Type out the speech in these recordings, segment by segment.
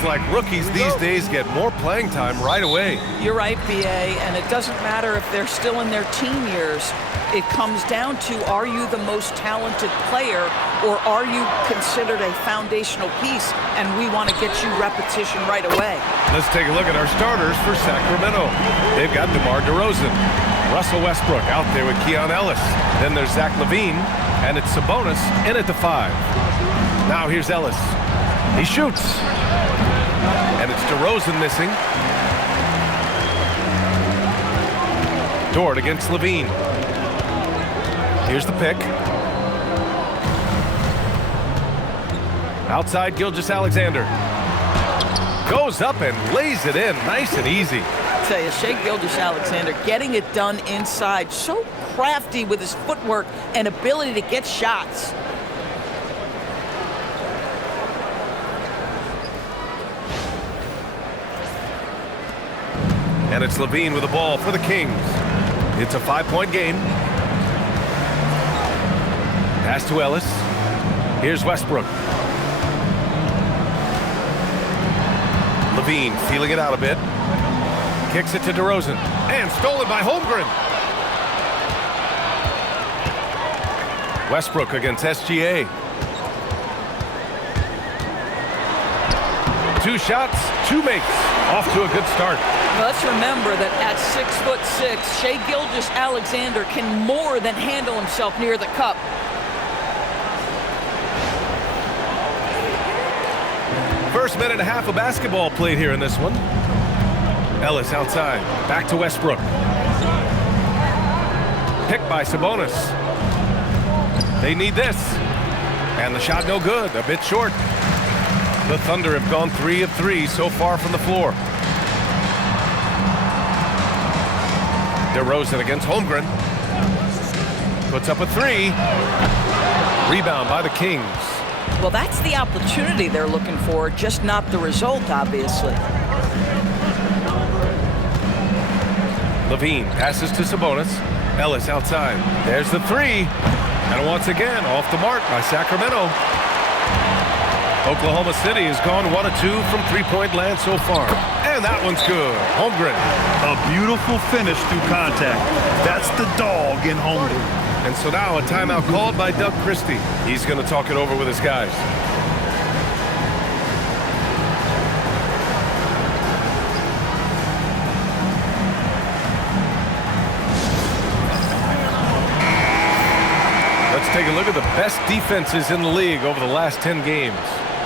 feels like rookies these days get more playing time right away. You're right, BA, and it doesn't matter if they're still in their teen years. It comes down to, are you the most talented player, or are you considered a foundational piece, and we want to get you repetition right away. Let's take a look at our starters for Sacramento. They've got DeMar DeRozan, Russell Westbrook out there with Keon Ellis. Then there's Zach LaVine, and it's Sabonis in at the 5. Now here's Ellis. He shoots. And it's DeRozan missing. Dort against LaVine. Here's the pick. Outside Gilgeous-Alexander. Goes up and lays it in, nice and easy. I tell you, Shai Gilgeous-Alexander getting it done inside. So crafty with his footwork and ability to get shots. And it's LaVine with the ball for the Kings. It's a 5-point game. Pass to Ellis. Here's Westbrook. LaVine feeling it out a bit. Kicks it to DeRozan. And stolen by Holmgren. Westbrook against SGA. 2 shots, 2 makes. Off to a good start. Well, let's remember that at 6'6", Shai Gilgeous-Alexander can more than handle himself near the cup. First minute and a half of basketball played here in this one. Ellis outside. Back to Westbrook. Picked by Sabonis. They need this. And the shot no good. A bit short. The Thunder have gone 3 of 3 so far from the floor. DeRozan against Holmgren. Puts up a 3. Rebound by the Kings. Well, that's the opportunity they're looking for, just not the result, obviously. LaVine passes to Sabonis. Ellis outside. There's the 3. And once again, off the mark by Sacramento. Oklahoma City has gone 1 of 2 from 3-point land so far. And that one's good. Holmgren. A beautiful finish through contact. That's the dog in Holmgren. And so now a timeout called by Doug Christie. He's going to talk it over with his guys. Let's take a look at the best defenses in the league over the last 10 games.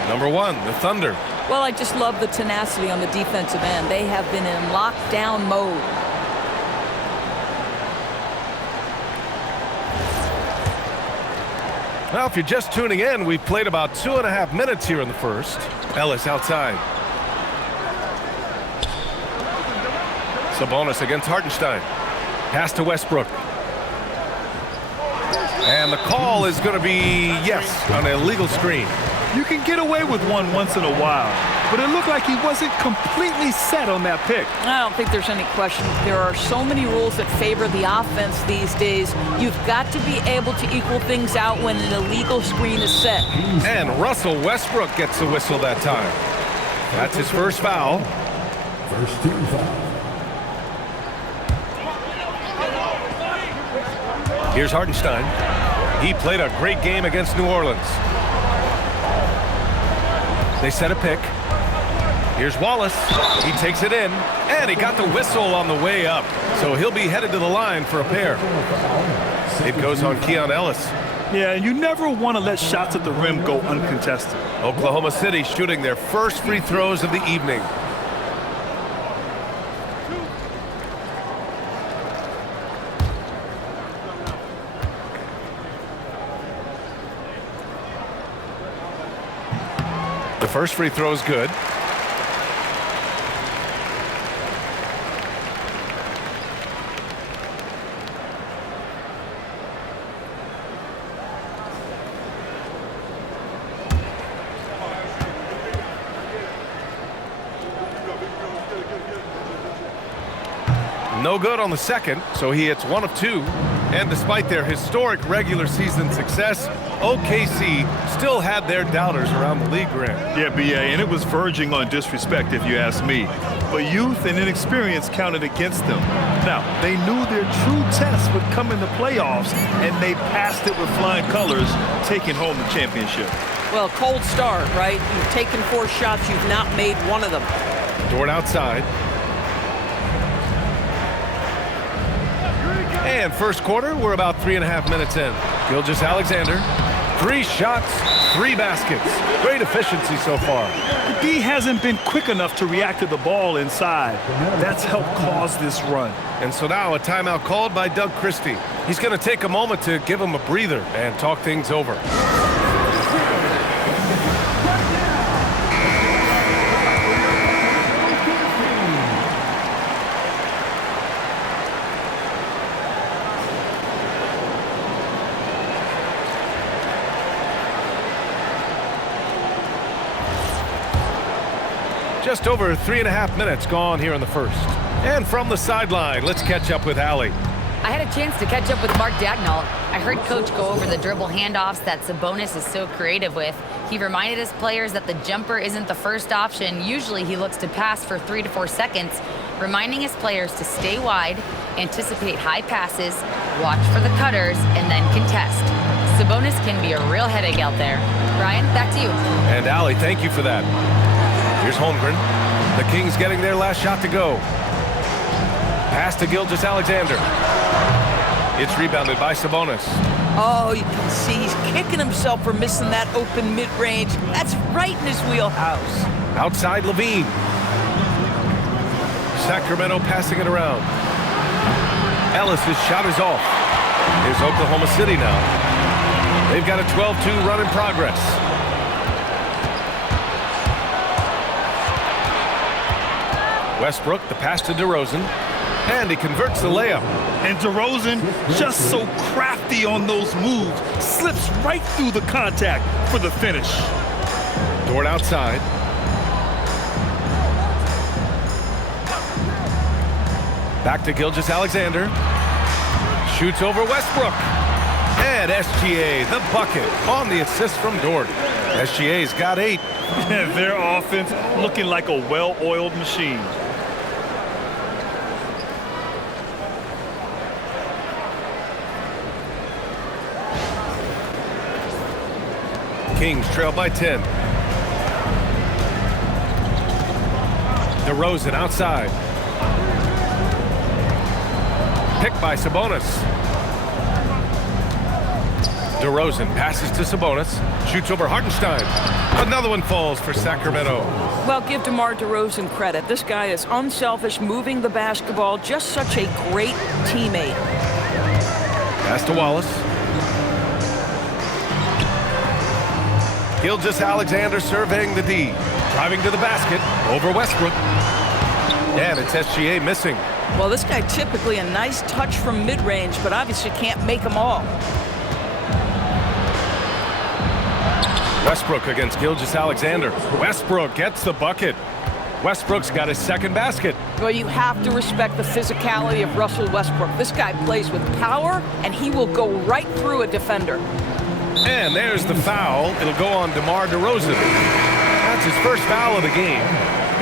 Number 1, the Thunder. Well, I just love the tenacity on the defensive end. They have been in lockdown mode. Well, if you're just tuning in, we've played about 2.5 minutes here in the first. Ellis outside. Sabonis against Hartenstein. Pass to Westbrook. And the call is going to be, yes, an illegal screen. You can get away with one once in a while, but it looked like he wasn't completely set on that pick. I don't think there's any question. There are so many rules that favor the offense these days. You've got to be able to equal things out when an illegal screen is set. And Russell Westbrook gets the whistle that time. That's his first foul. First team foul. Here's Hartenstein. He played a great game against New Orleans. They set a pick. Here's Wallace. He takes it in, and he got the whistle on the way up. So he'll be headed to the line for a pair. It goes on Keon Ellis. Yeah, and you never want to let shots at the rim go uncontested. Oklahoma City shooting their first free throws of the evening. The first free throw is good. No good on the second, so he hits 1 of 2. And despite their historic regular season success, OKC still had their doubters around the league, Grant. Yeah, BA, and it was verging on disrespect if you ask me. But youth and inexperience counted against them. Now, they knew their true test would come in the playoffs, and they passed it with flying colors, taking home the championship. Well, cold start, right? You've taken 4 shots, you've not made one of them. Dort outside. And first quarter, we're about 3.5 minutes in. Gilgeous-Alexander, 3 shots, 3 baskets. Great efficiency so far. The D hasn't been quick enough to react to the ball inside. That's helped cause this run. And so now a timeout called by Doug Christie. He's going to take a moment to give him a breather and talk things over. Just over 3.5 minutes gone here in the first. And from the sideline, let's catch up with Allie. I had a chance to catch up with Mark Dagnall. I heard Coach go over the dribble handoffs that Sabonis is so creative with. He reminded his players that the jumper isn't the first option. Usually he looks to pass for 3 to 4 seconds, reminding his players to stay wide, anticipate high passes, watch for the cutters, and then contest. Sabonis can be a real headache out there. Brian, back to you. And Allie, thank you for that. Here's Holmgren. The Kings getting their last shot to go. Pass to Gilgeous-Alexander. It's rebounded by Sabonis. Oh, you can see he's kicking himself for missing that open mid-range. That's right in his wheelhouse. Outside Levine. Sacramento passing it around. Ellis's shot is off. Here's Oklahoma City now. They've got a 12-2 run in progress. Westbrook, the pass to DeRozan, and he converts the layup. And DeRozan, just so crafty on those moves, slips right through the contact for the finish. Dort outside. Back to Gilgeous-Alexander. Shoots over Westbrook. And SGA, the bucket, on the assist from Dort. SGA's got 8. Their offense looking like a well-oiled machine. Kings trail by 10. DeRozan outside. Picked by Sabonis. DeRozan passes to Sabonis. Shoots over Hartenstein. Another one falls for Sacramento. Well, give DeMar DeRozan credit. This guy is unselfish, moving the basketball, just such a great teammate. Pass to Wallace. Gilgeous-Alexander surveying the D. Driving to the basket over Westbrook. And it's SGA missing. Well, this guy typically a nice touch from mid-range, but obviously can't make them all. Westbrook against Gilgeous-Alexander. Westbrook gets the bucket. Westbrook's got his second basket. Well, you have to respect the physicality of Russell Westbrook. This guy plays with power, and he will go right through a defender. And there's the foul. It'll go on DeMar DeRozan. That's his first foul of the game.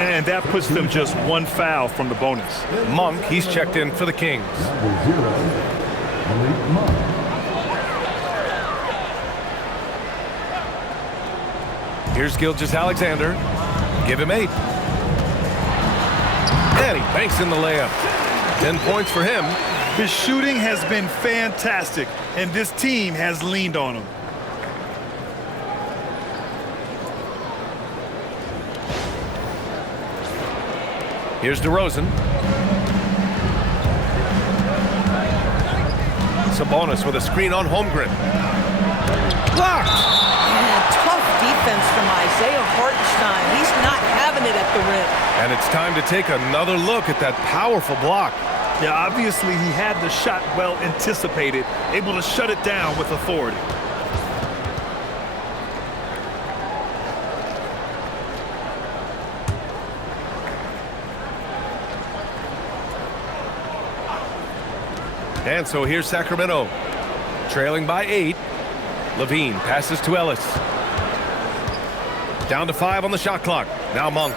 And that puts them just 1 foul from the bonus. Monk, he's checked in for the Kings. Here's Gilgeous-Alexander. Give him 8. And he banks in the layup. 10 points for him. His shooting has been fantastic, and this team has leaned on him. Here's DeRozan. Sabonis with a screen on Holmgren. Blocked! And tough defense from Isaiah Hartenstein. He's not having it at the rim. And it's time to take another look at that powerful block. Yeah, obviously he had the shot well anticipated, able to shut it down with authority. And so here's Sacramento, trailing by 8. Levine passes to Ellis. Down to 5 on the shot clock. Now Monk.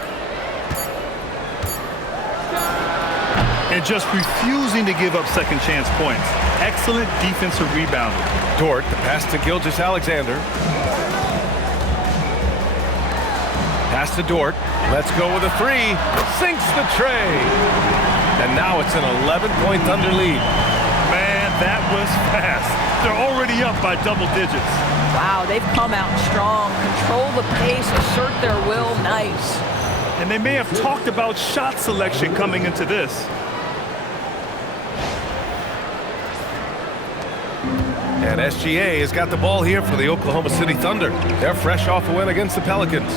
And just refusing to give up second chance points. Excellent defensive rebounding. Dort, the pass to Gilgeous-Alexander. Pass to Dort. Let's go with a 3. Sinks the tray. And now it's an 11-point Thunder lead. Man, that was fast. They're already up by double digits. Wow, they've come out strong. Control the pace, assert their will. Nice. And they may have talked about shot selection coming into this. And SGA has got the ball here for the Oklahoma City Thunder. They're fresh off a win against the Pelicans.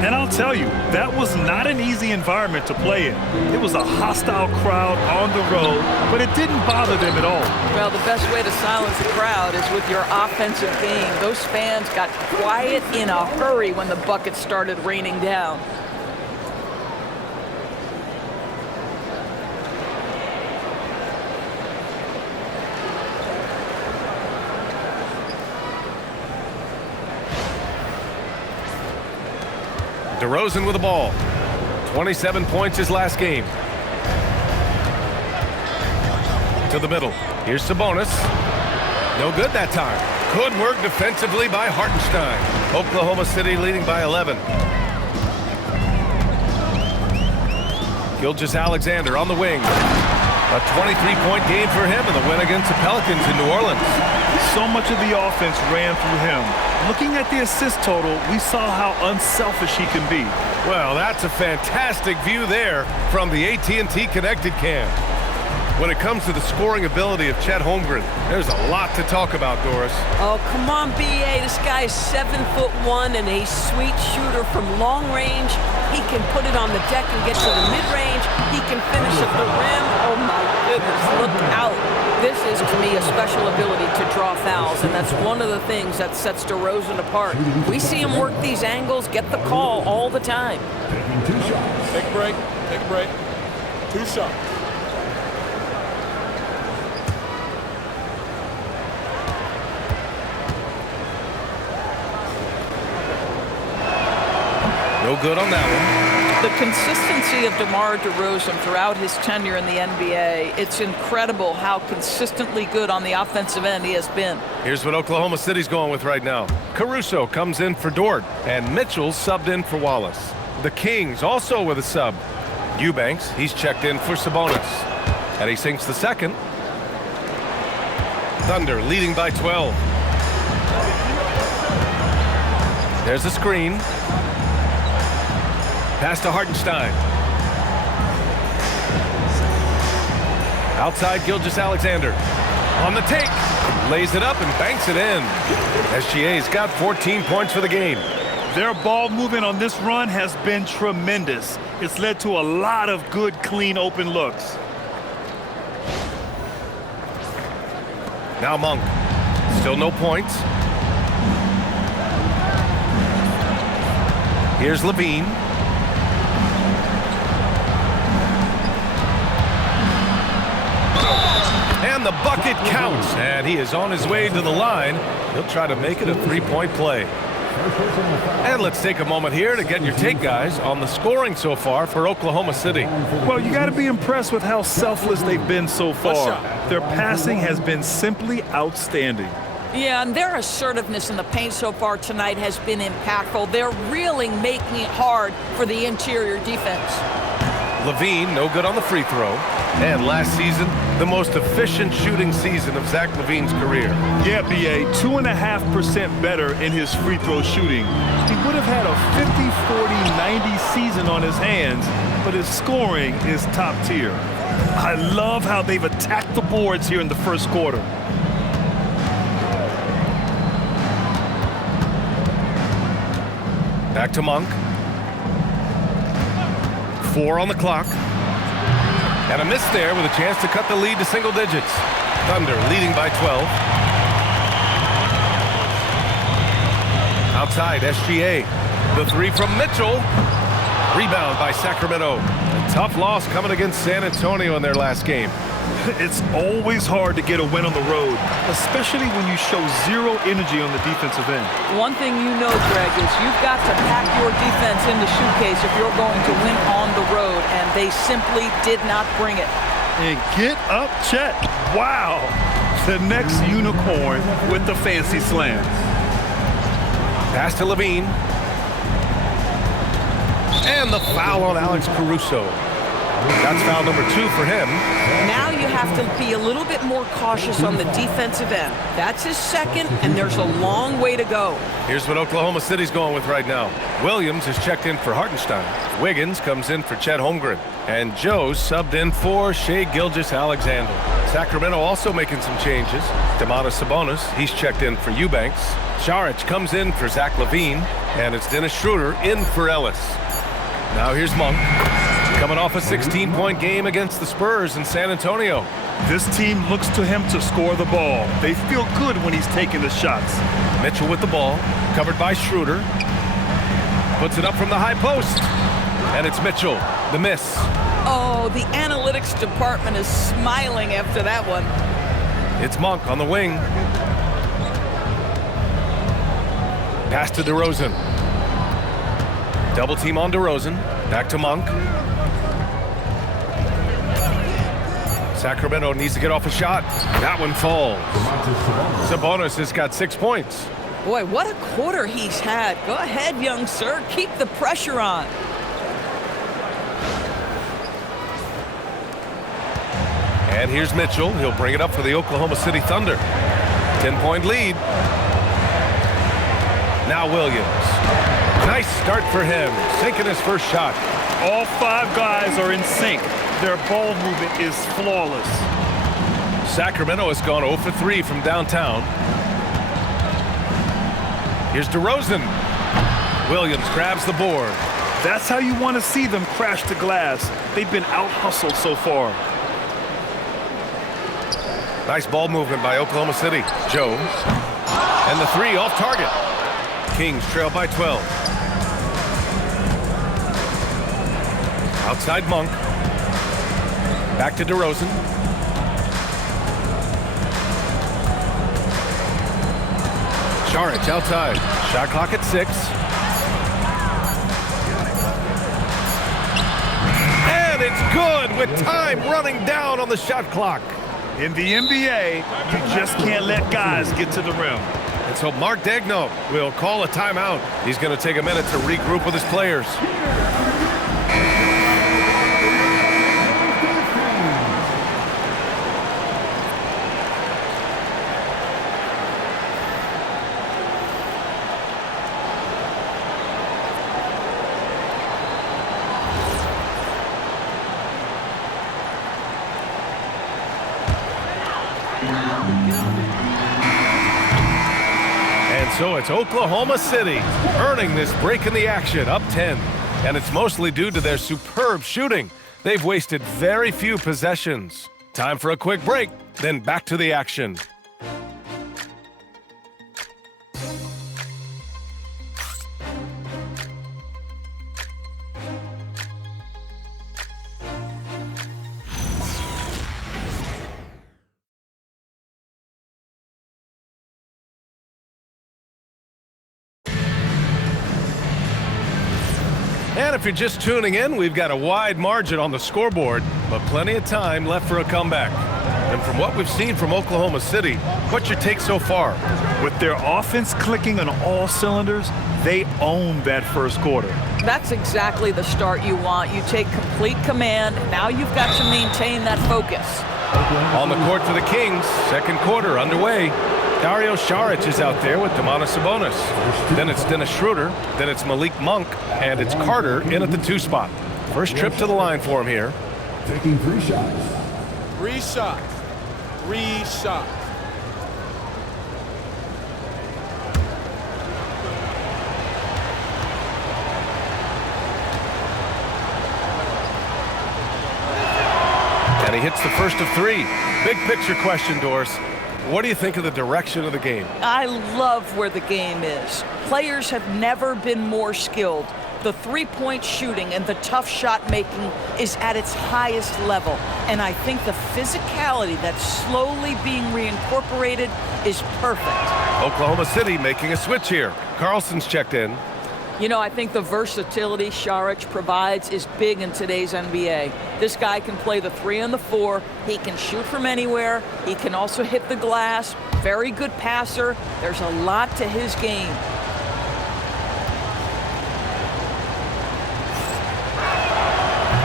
And I'll tell you, that was not an easy environment to play in. It was a hostile crowd on the road, but it didn't bother them at all. Well, the best way to silence the crowd is with your offensive game. Those fans got quiet in a hurry when the buckets started raining down. DeRozan with the ball. 27 points his last game. To the middle. Here's Sabonis. No good that time. Good work defensively by Hartenstein. Oklahoma City leading by 11. Gilgeous-Alexander on the wing. A 23-point game for him in the win against the Pelicans in New Orleans. So much of the offense ran through him. Looking at the assist total, we saw how unselfish he can be. Well, that's a fantastic view there from the AT&T Connected Cam. When it comes to the scoring ability of Chet Holmgren, there's a lot to talk about, Doris. Oh, come on, B.A. This guy is 7'1" and a sweet shooter from long range. He can put it on the deck and get to the mid-range. He can finish at the rim. Oh, my goodness, look out. This is, to me, a special ability to draw fouls, and that's one of the things that sets DeRozan apart. We see him work these angles, get the call all the time. Taking 2 shots. Take a break. Take a break. 2 shots. No good on that one. The consistency of DeMar DeRozan throughout his tenure in the NBA, it's incredible how consistently good on the offensive end he has been. Here's what Oklahoma City's going with right now. Caruso comes in for Dort, and Mitchell subbed in for Wallace. The Kings also with a sub. Eubanks, he's checked in for Sabonis. And he sinks the second. Thunder leading by 12. There's a screen. Pass to Hartenstein. Outside Gilgeous-Alexander. On the take. Lays it up and banks it in. SGA's got 14 points for the game. Their ball movement on this run has been tremendous. It's led to a lot of good, clean, open looks. Now Monk. Still no points. Here's Levine. And the bucket counts, and he is on his way to the line. He'll try to make it a 3-point play. And let's take a moment here to get your take, guys, on the scoring so far for Oklahoma City. Well, you got to be impressed with how selfless they've been so far. Their passing has been simply outstanding. Yeah, and their assertiveness in the paint so far tonight has been impactful. They're really making it hard for the interior defense. Levine, no good on the free throw. And last season, the most efficient shooting season of Zach Levine's career. Yeah, B.A., 2.5% better in his free throw shooting. He would have had a 50-40-90 season on his hands, but his scoring is top tier. I love how they've attacked the boards here in the first quarter. Back to Monk. 4 on the clock. And a miss there with a chance to cut the lead to single digits. Thunder leading by 12. Outside, SGA. The 3 from Mitchell. Rebound by Sacramento. A tough loss coming against San Antonio in their last game. It's always hard to get a win on the road, especially when you show zero energy on the defensive end. One thing you know, Greg, is you've got to pack your defense in the suitcase if you're going to win on the road, and they simply did not bring it. And get up, Chet. Wow. The next unicorn with the fancy slams. Pass to Levine. And the foul on Alex Caruso. That's foul number 2 for him. Now you have to be a little bit more cautious on the defensive end. That's his second, and there's a long way to go. Here's what Oklahoma City's going with right now. Williams is checked in for Hartenstein. Wiggins comes in for Chet Holmgren. And Joe subbed in for Shai Gilgeous-Alexander. Sacramento also making some changes. Domantas Sabonis, he's checked in for Eubanks. Saric comes in for Zach LaVine. And it's Dennis Schroeder in for Ellis. Now here's Monk. Coming off a 16-point game against the Spurs in San Antonio. This team looks to him to score the ball. They feel good when he's taking the shots. Mitchell with the ball, covered by Schroeder. Puts it up from the high post. And it's Mitchell, the miss. Oh, the analytics department is smiling after that one. It's Monk on the wing. Pass to DeRozan. Double team on DeRozan. Back to Monk. Sacramento needs to get off a shot. That one falls. Sabonis has got 6 points. Boy, what a quarter he's had. Go ahead, young sir. Keep the pressure on. And here's Mitchell. He'll bring it up for the Oklahoma City Thunder. 10-point lead. Now Williams. Nice start for him. Sinking his first shot. All 5 guys are in sync. Their ball movement is flawless. Sacramento has gone 0 for 3 from downtown. Here's DeRozan. Williams grabs the board. That's how you want to see them crash the glass. They've been out-hustled so far. Nice ball movement by Oklahoma City. Jones. And the 3 off target. Kings trail by 12. Outside Monk. Back to DeRozan. Saric outside. Shot clock at 6. And it's good with time running down on the shot clock. In the NBA, you just can't let guys get to the rim. And so Mark Daigneault will call a timeout. He's going to take a minute to regroup with his players. So it's Oklahoma City earning this break in the action, up 10. And it's mostly due to their superb shooting. They've wasted very few possessions. Time for a quick break, then back to the action. And if you're just tuning in, we've got a wide margin on the scoreboard, but plenty of time left for a comeback. And from what we've seen from Oklahoma City, what's your take so far? With their offense clicking on all cylinders, they own that first quarter. That's exactly the start you want. You take complete command. Now you've got to maintain that focus. On the court for the Kings, second quarter underway. Dario Saric is out there with Domantas Sabonis. Then it's Dennis Schroeder. Then it's Malik Monk. And it's Carter in at the 2 spot. First trip to the line for him here. Taking 3 shots. 3 shots. 3 shots. And he hits the first of 3. Big picture question, Doris. What do you think of the direction of the game? I love where the game is. Players have never been more skilled. The three-point shooting and the tough shot making is at its highest level. And I think the physicality that's slowly being reincorporated is perfect. Oklahoma City making a switch here. Carlson's checked in. You know, I think the versatility Saric provides is big in today's NBA. This guy can play the 3 and the 4. He can shoot from anywhere. He can also hit the glass. Very good passer. There's a lot to his game.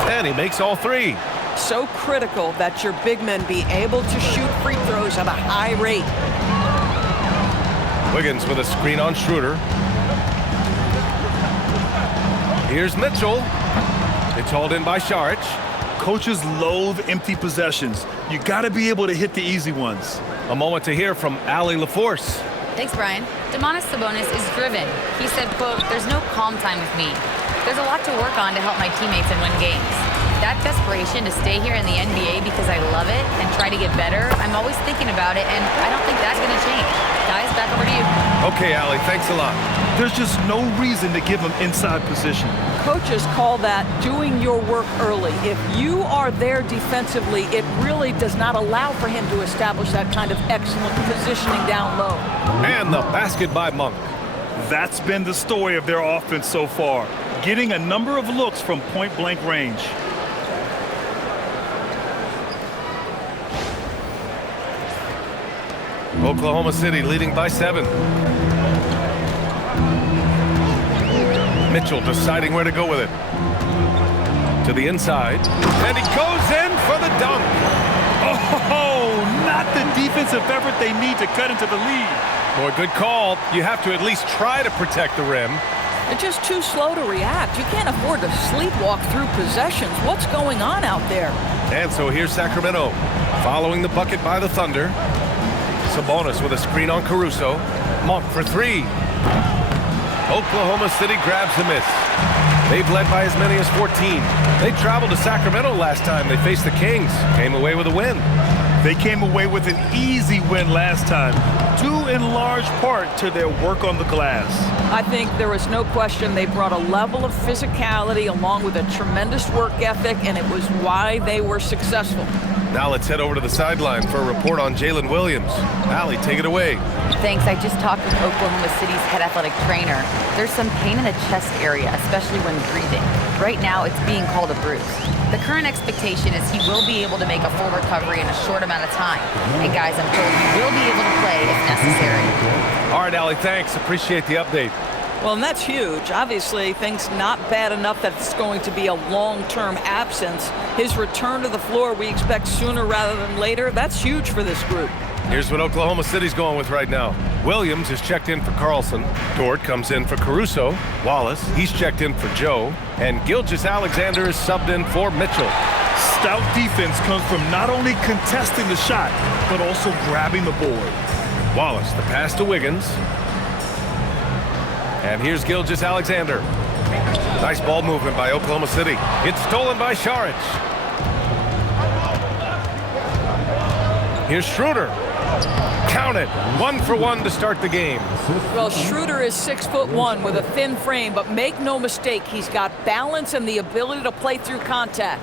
And he makes all 3. So critical that your big men be able to shoot free throws at a high rate. Wiggins with a screen on Schroeder. Here's Mitchell. It's hauled in by Saric. Coaches loathe empty possessions. You got to be able to hit the easy ones. A moment to hear from Allie LaForce. Thanks, Brian. Domantas Sabonis is driven. He said, quote, "There's no calm time with me. There's a lot to work on to help my teammates and win games. That desperation to stay here in the NBA because I love it and try to get better, I'm always thinking about it, and I don't think that's going to change." Guys, back over to you. Okay, Allie, thanks a lot. There's just no reason to give him inside position. Coaches call that doing your work early. If you are there defensively, it really does not allow for him to establish that kind of excellent positioning down low. And the basket by Monk. That's been the story of their offense so far, getting a number of looks from point-blank range. Oklahoma City leading by 7. Mitchell deciding where to go with it. To the inside. And he goes in for the dunk. Oh, not the defensive effort they need to cut into the lead. Boy, good call. You have to at least try to protect the rim. They're just too slow to react. You can't afford to sleepwalk through possessions. What's going on out there? And so here's Sacramento following the bucket by the Thunder. Sabonis with a screen on Caruso. Monk for 3. Oklahoma City grabs the miss. They've led by as many as 14. They traveled to Sacramento last time they faced the Kings. Came away with a win. They came away with an easy win last time, due in large part to their work on the glass. I think there was no question they brought a level of physicality along with a tremendous work ethic, and it was why they were successful. Now let's head over to the sideline for a report on Jalen Williams. Allie, take it away. Thanks. I just talked with Oklahoma City's head athletic trainer. There's some pain in the chest area, especially when breathing. Right now, it's being called a bruise. The current expectation is he will be able to make a full recovery in a short amount of time. And guys, I'm told he will be able to play if necessary. All right, Allie, thanks. Appreciate the update. Well, and that's huge. Obviously, things not bad enough that it's going to be a long-term absence. His return to the floor we expect sooner rather than later. That's huge for this group. Here's what Oklahoma City's going with right now. Williams is checked in for Carlson. Dort comes in for Caruso. Wallace, he's checked in for Joe. And Gilgeous-Alexander is subbed in for Mitchell. Stout defense comes from not only contesting the shot, but also grabbing the board. Wallace, the pass to Wiggins. And here's Gilgeous-Alexander. Nice ball movement by Oklahoma City. It's stolen by Saric. Here's Schroeder. Count it. 1 for 1 to start the game. Well, Schroeder is 6'1" with a thin frame, but make no mistake, he's got balance and the ability to play through contact.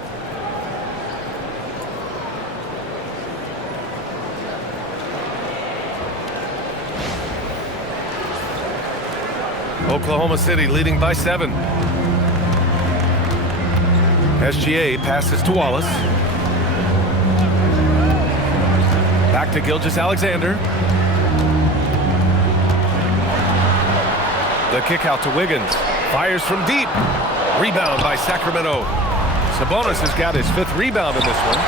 Oklahoma City leading by 7. SGA passes to Wallace. Back to Gilgeous-Alexander. The kick out to Wiggins. Fires from deep. Rebound by Sacramento. Sabonis has got his 5th rebound in this one.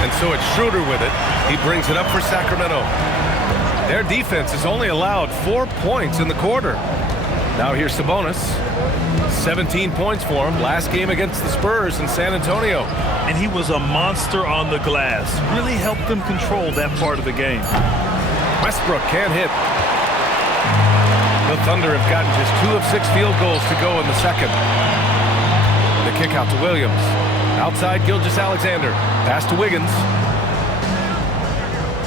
And so it's Schroeder with it. He brings it up for Sacramento. Their defense has only allowed 4 points in the quarter. Now here's Sabonis. 17 points for him. Last game against the Spurs in San Antonio. And he was a monster on the glass. Really helped them control that part of the game. Westbrook can't hit. The Thunder have gotten just 2 of 6 field goals to go in the second. The kick out to Williams. Outside Gilgeous-Alexander. Pass to Wiggins.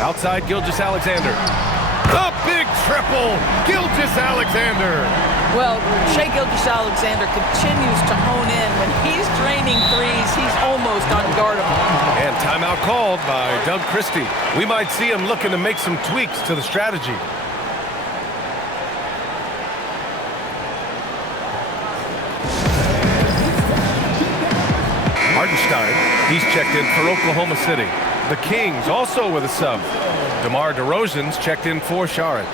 Outside Gilgeous-Alexander. The big triple. Gilgeous-Alexander Well, Shai Gilgeous-Alexander continues to hone in. When he's draining threes, he's almost unguardable. And timeout called by Doug Christie. We might see him looking to make some tweaks to the strategy. Hartenstein, he's checked in for Oklahoma City. The Kings also with a sub. DeMar DeRozan's checked in for Saric.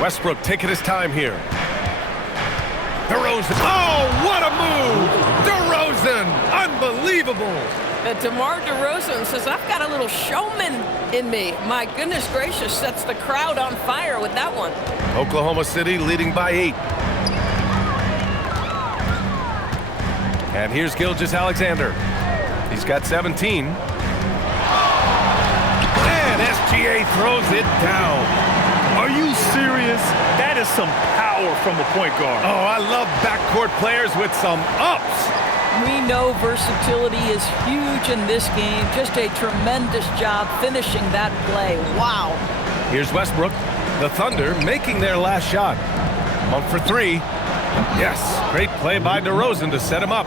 Westbrook taking his time here. DeRozan. Oh, what a move! DeRozan, unbelievable. DeMar DeRozan says, I've got a little showman in me. My goodness gracious, sets the crowd on fire with that one. Oklahoma City leading by 8. And here's Gilgeous-Alexander. He's got 17. And SGA throws it down. Are you serious? That is some power from a point guard. Oh, I love backcourt players with some ups. We know versatility is huge in this game. Just a tremendous job finishing that play. Wow. Here's Westbrook. The Thunder making their last shot. Monk for 3. Yes, great play by DeRozan to set him up.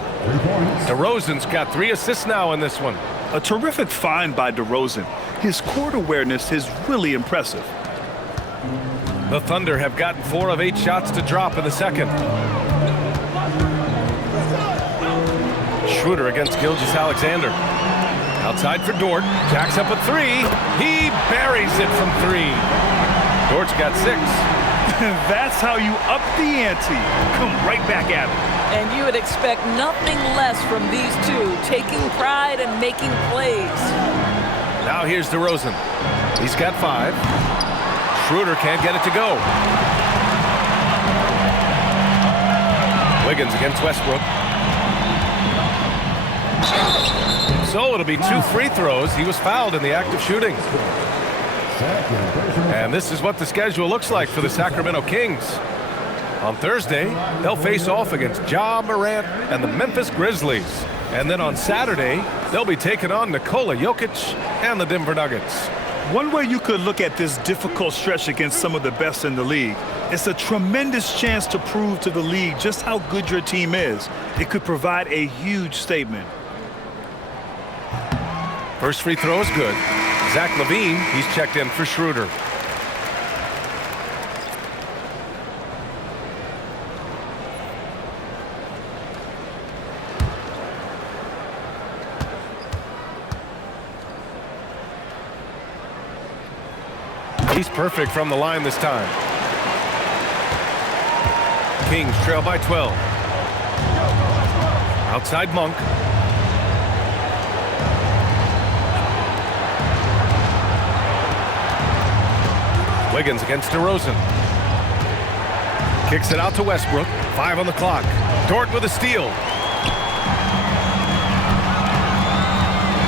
DeRozan's got 3 assists now in this one. A terrific find by DeRozan. His court awareness is really impressive. The Thunder have gotten 4 of 8 shots to drop in the second. Schroeder against Gilgeous-Alexander. Outside for Dort. Jacks up a 3. He buries it from 3. Dort's got 6. That's how you up the ante. Come right back at it. And you would expect nothing less from these two, taking pride and making plays. Now here's DeRozan. He's got 5. Schroeder can't get it to go. Wiggins against Westbrook. So it'll be 2 free throws. He was fouled in the act of shooting. And this is what the schedule looks like for the Sacramento Kings. On Thursday, they'll face off against Ja Morant and the Memphis Grizzlies. And then on Saturday, they'll be taking on Nikola Jokic and the Denver Nuggets. One way you could look at this difficult stretch against some of the best in the league, it's a tremendous chance to prove to the league just how good your team is. It could provide a huge statement. First free throw is good. Zach LaVine, he's checked in for Schroeder. He's perfect from the line this time. Kings trail by 12. Outside Monk. Wiggins against DeRozan. Kicks it out to Westbrook. 5 on the clock. Dort with a steal.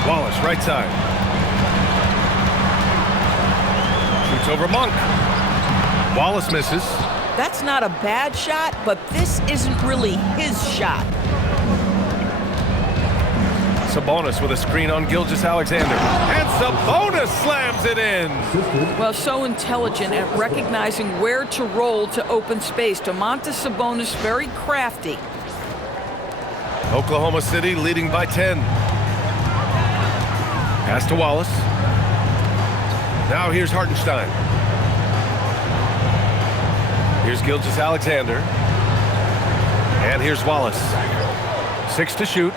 Wallace, right side. Shoots over Monk. Wallace misses. That's not a bad shot, but this isn't really his shot. Sabonis with a screen on Gilgeous-Alexander. And Sabonis slams it in. Well, so intelligent at recognizing where to roll to open space. Domantas Sabonis very crafty. Oklahoma City leading by 10. Pass to Wallace. Now here's Hartenstein. Here's Gilgeous-Alexander. And here's Wallace. 6 to shoot.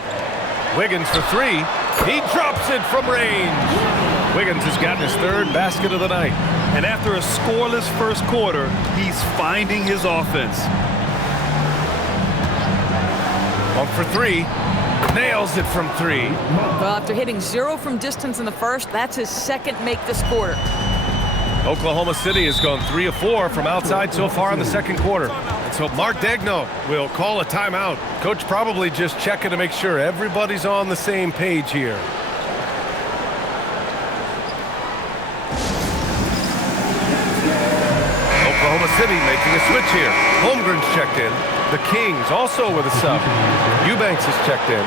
Wiggins for 3. He drops it from range. Wiggins has gotten his 3rd basket of the night. And after a scoreless first quarter, he's finding his offense. Monk for 3. Nails it from 3. Well, after hitting 0 from distance in the first, that's his 2nd make this quarter. Oklahoma City has gone 3 of 4 from outside so far in the 2nd quarter. And so Mark Daigneault will call a timeout. Coach probably just checking to make sure everybody's on the same page here. City making a switch here. Holmgren's checked in. The Kings also with a sub. Eubanks is checked in.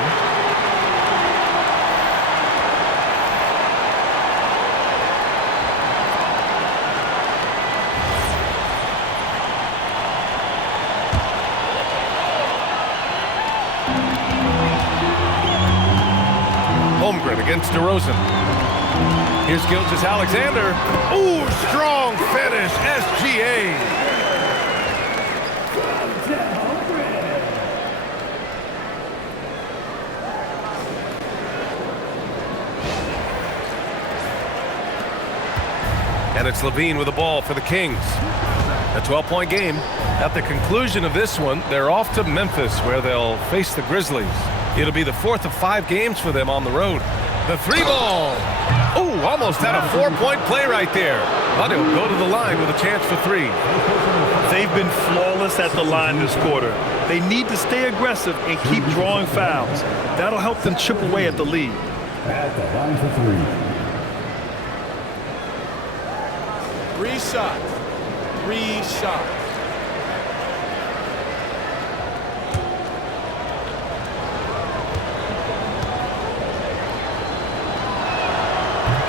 Holmgren against DeRozan. Here's Gilgeous-Alexander. Ooh, strong finish, SGA. And it's Levine with the ball for the Kings. A 12-point game. At the conclusion of this one, they're off to Memphis, where they'll face the Grizzlies. It'll be the 4th of 5 games for them on the road. The 3-ball. Ooh, almost had a 4-point play right there. But he'll go to the line with a chance for 3. They've been flawless at the line this quarter. They need to stay aggressive and keep drawing fouls. That'll help them chip away at the lead. At the line for 3. 3 shots. 3 shots.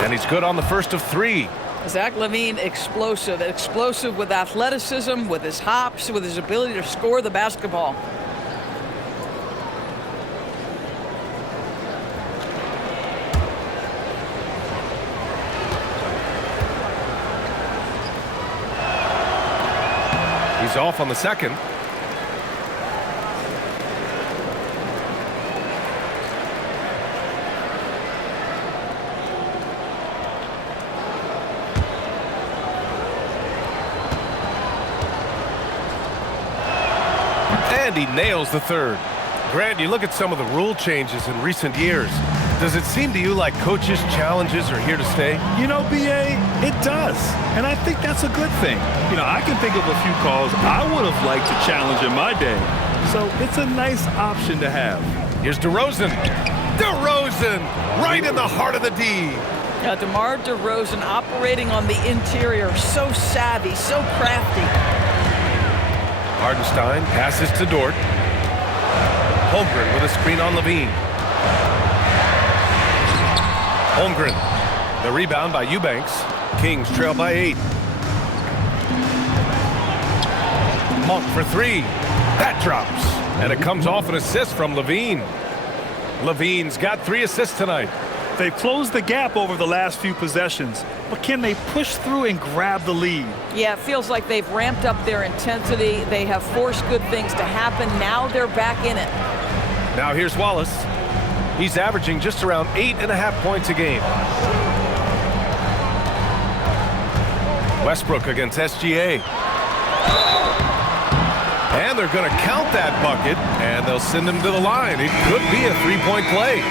And he's good on the first of 3. Zach LaVine, explosive. Explosive with athleticism, with his hops, with his ability to score the basketball. He's off on the second. And he nails the third. Grant, you look at some of the rule changes in recent years. Does it seem to you like coaches' challenges are here to stay? You know, BA, it does. And I think that's a good thing. You know, I can think of a few calls I would have liked to challenge in my day. So it's a nice option to have. Here's DeRozan. DeRozan, right in the heart of the D. Now, DeMar DeRozan operating on the interior, so savvy, so crafty. Hardenstein passes to Dort. Holmgren with a screen on Levine. Holmgren, the rebound by Eubanks. Kings trail by 8. Monk for 3. That drops. And it comes off an assist from Levine. Levine's got 3 assists tonight. They've closed the gap over the last few possessions, but can they push through and grab the lead? Yeah, it feels like they've ramped up their intensity. They have forced good things to happen. Now they're back in it. Now here's Wallace. He's averaging just around 8.5 points a game. Westbrook against SGA. And they're going to count that bucket, and they'll send him to the line. It could be a 3-point play.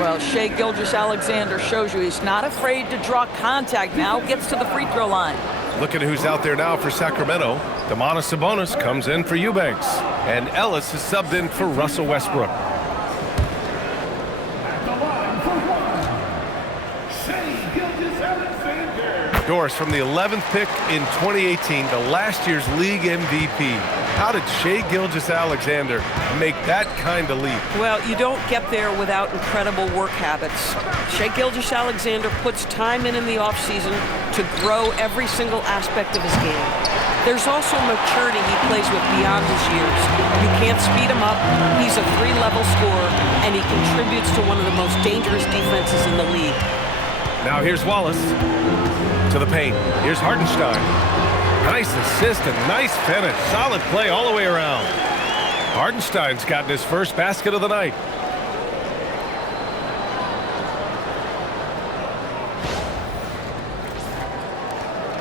Well, Shai Gilgeous-Alexander shows you he's not afraid to draw contact. Now gets to the free throw line. Look at who's out there now for Sacramento. Domantas Sabonis comes in for Eubanks. And Ellis is subbed in for Russell Westbrook. At the line for 1, Shai Gilgeous-Alexander. Doris, from the 11th pick in 2018 to last year's league MVP. How did Shai Gilgeous-Alexander make that kind of leap? Well, you don't get there without incredible work habits. Shai Gilgeous-Alexander puts time in the offseason to grow every single aspect of his game. There's also maturity he plays with beyond his years. You can't speed him up. He's a 3-level scorer, and he contributes to one of the most dangerous defenses in the league. Now here's Wallace to the paint. Here's Hardenstein. Nice assist and nice finish. Solid play all the way around. Hardenstein's gotten his first basket of the night.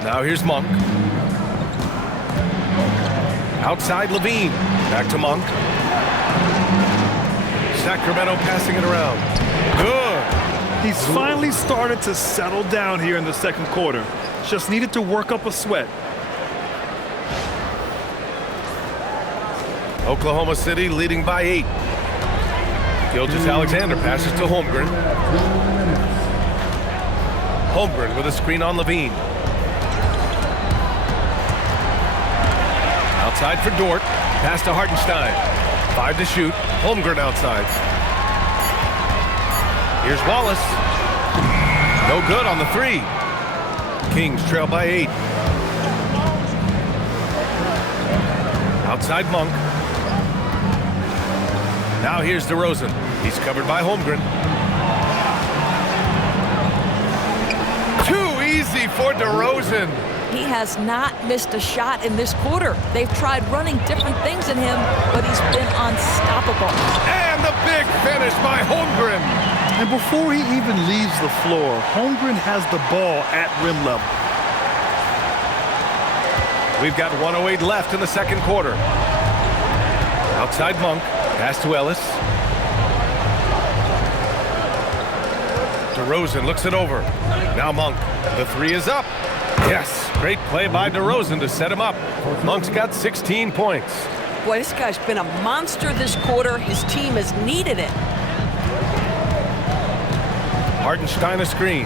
Now here's Monk. Outside Levine. Back to Monk. Sacramento passing it around. Good. He's finally started to settle down here in the second quarter. Just needed to work up a sweat. Oklahoma City leading by 8. Gilgeous-Alexander passes to Holmgren. Holmgren with a screen on Levine. Outside for Dort. Pass to Hartenstein. 5 to shoot. Holmgren outside. Here's Wallace. No good on the 3. Kings trail by 8. Outside Monk. Now here's DeRozan. He's covered by Holmgren. Too easy for DeRozan. He has not missed a shot in this quarter. They've tried running different things in him, but he's been unstoppable. And the big finish by Holmgren. And before he even leaves the floor, Holmgren has the ball at rim level. We've got 1:08 left in the second quarter. Outside Monk. Pass to Ellis. DeRozan looks it over. Now Monk. The 3 is up. Yes, great play by DeRozan to set him up. Monk's got 16 points. Boy, this guy's been a monster this quarter. His team has needed it. Hartenstein a screen.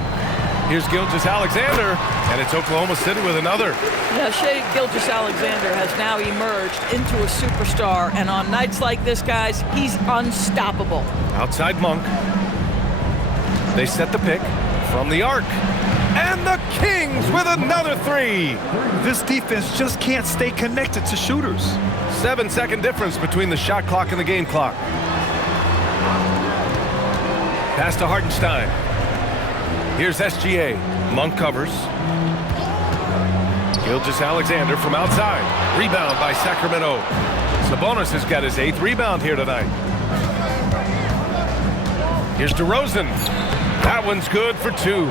Here's Gilgeous-Alexander, and it's Oklahoma City with another. Now, Shai Gilgeous-Alexander has now emerged into a superstar, and on nights like this, guys, he's unstoppable. Outside Monk. They set the pick from the arc. And the Kings with another 3. This defense just can't stay connected to shooters. 7-second difference between the shot clock and the game clock. Pass to Hartenstein. Here's SGA. Monk covers. Gilgeous-Alexander from outside. Rebound by Sacramento. Sabonis has got his 8th rebound here tonight. Here's DeRozan. That one's good for 2.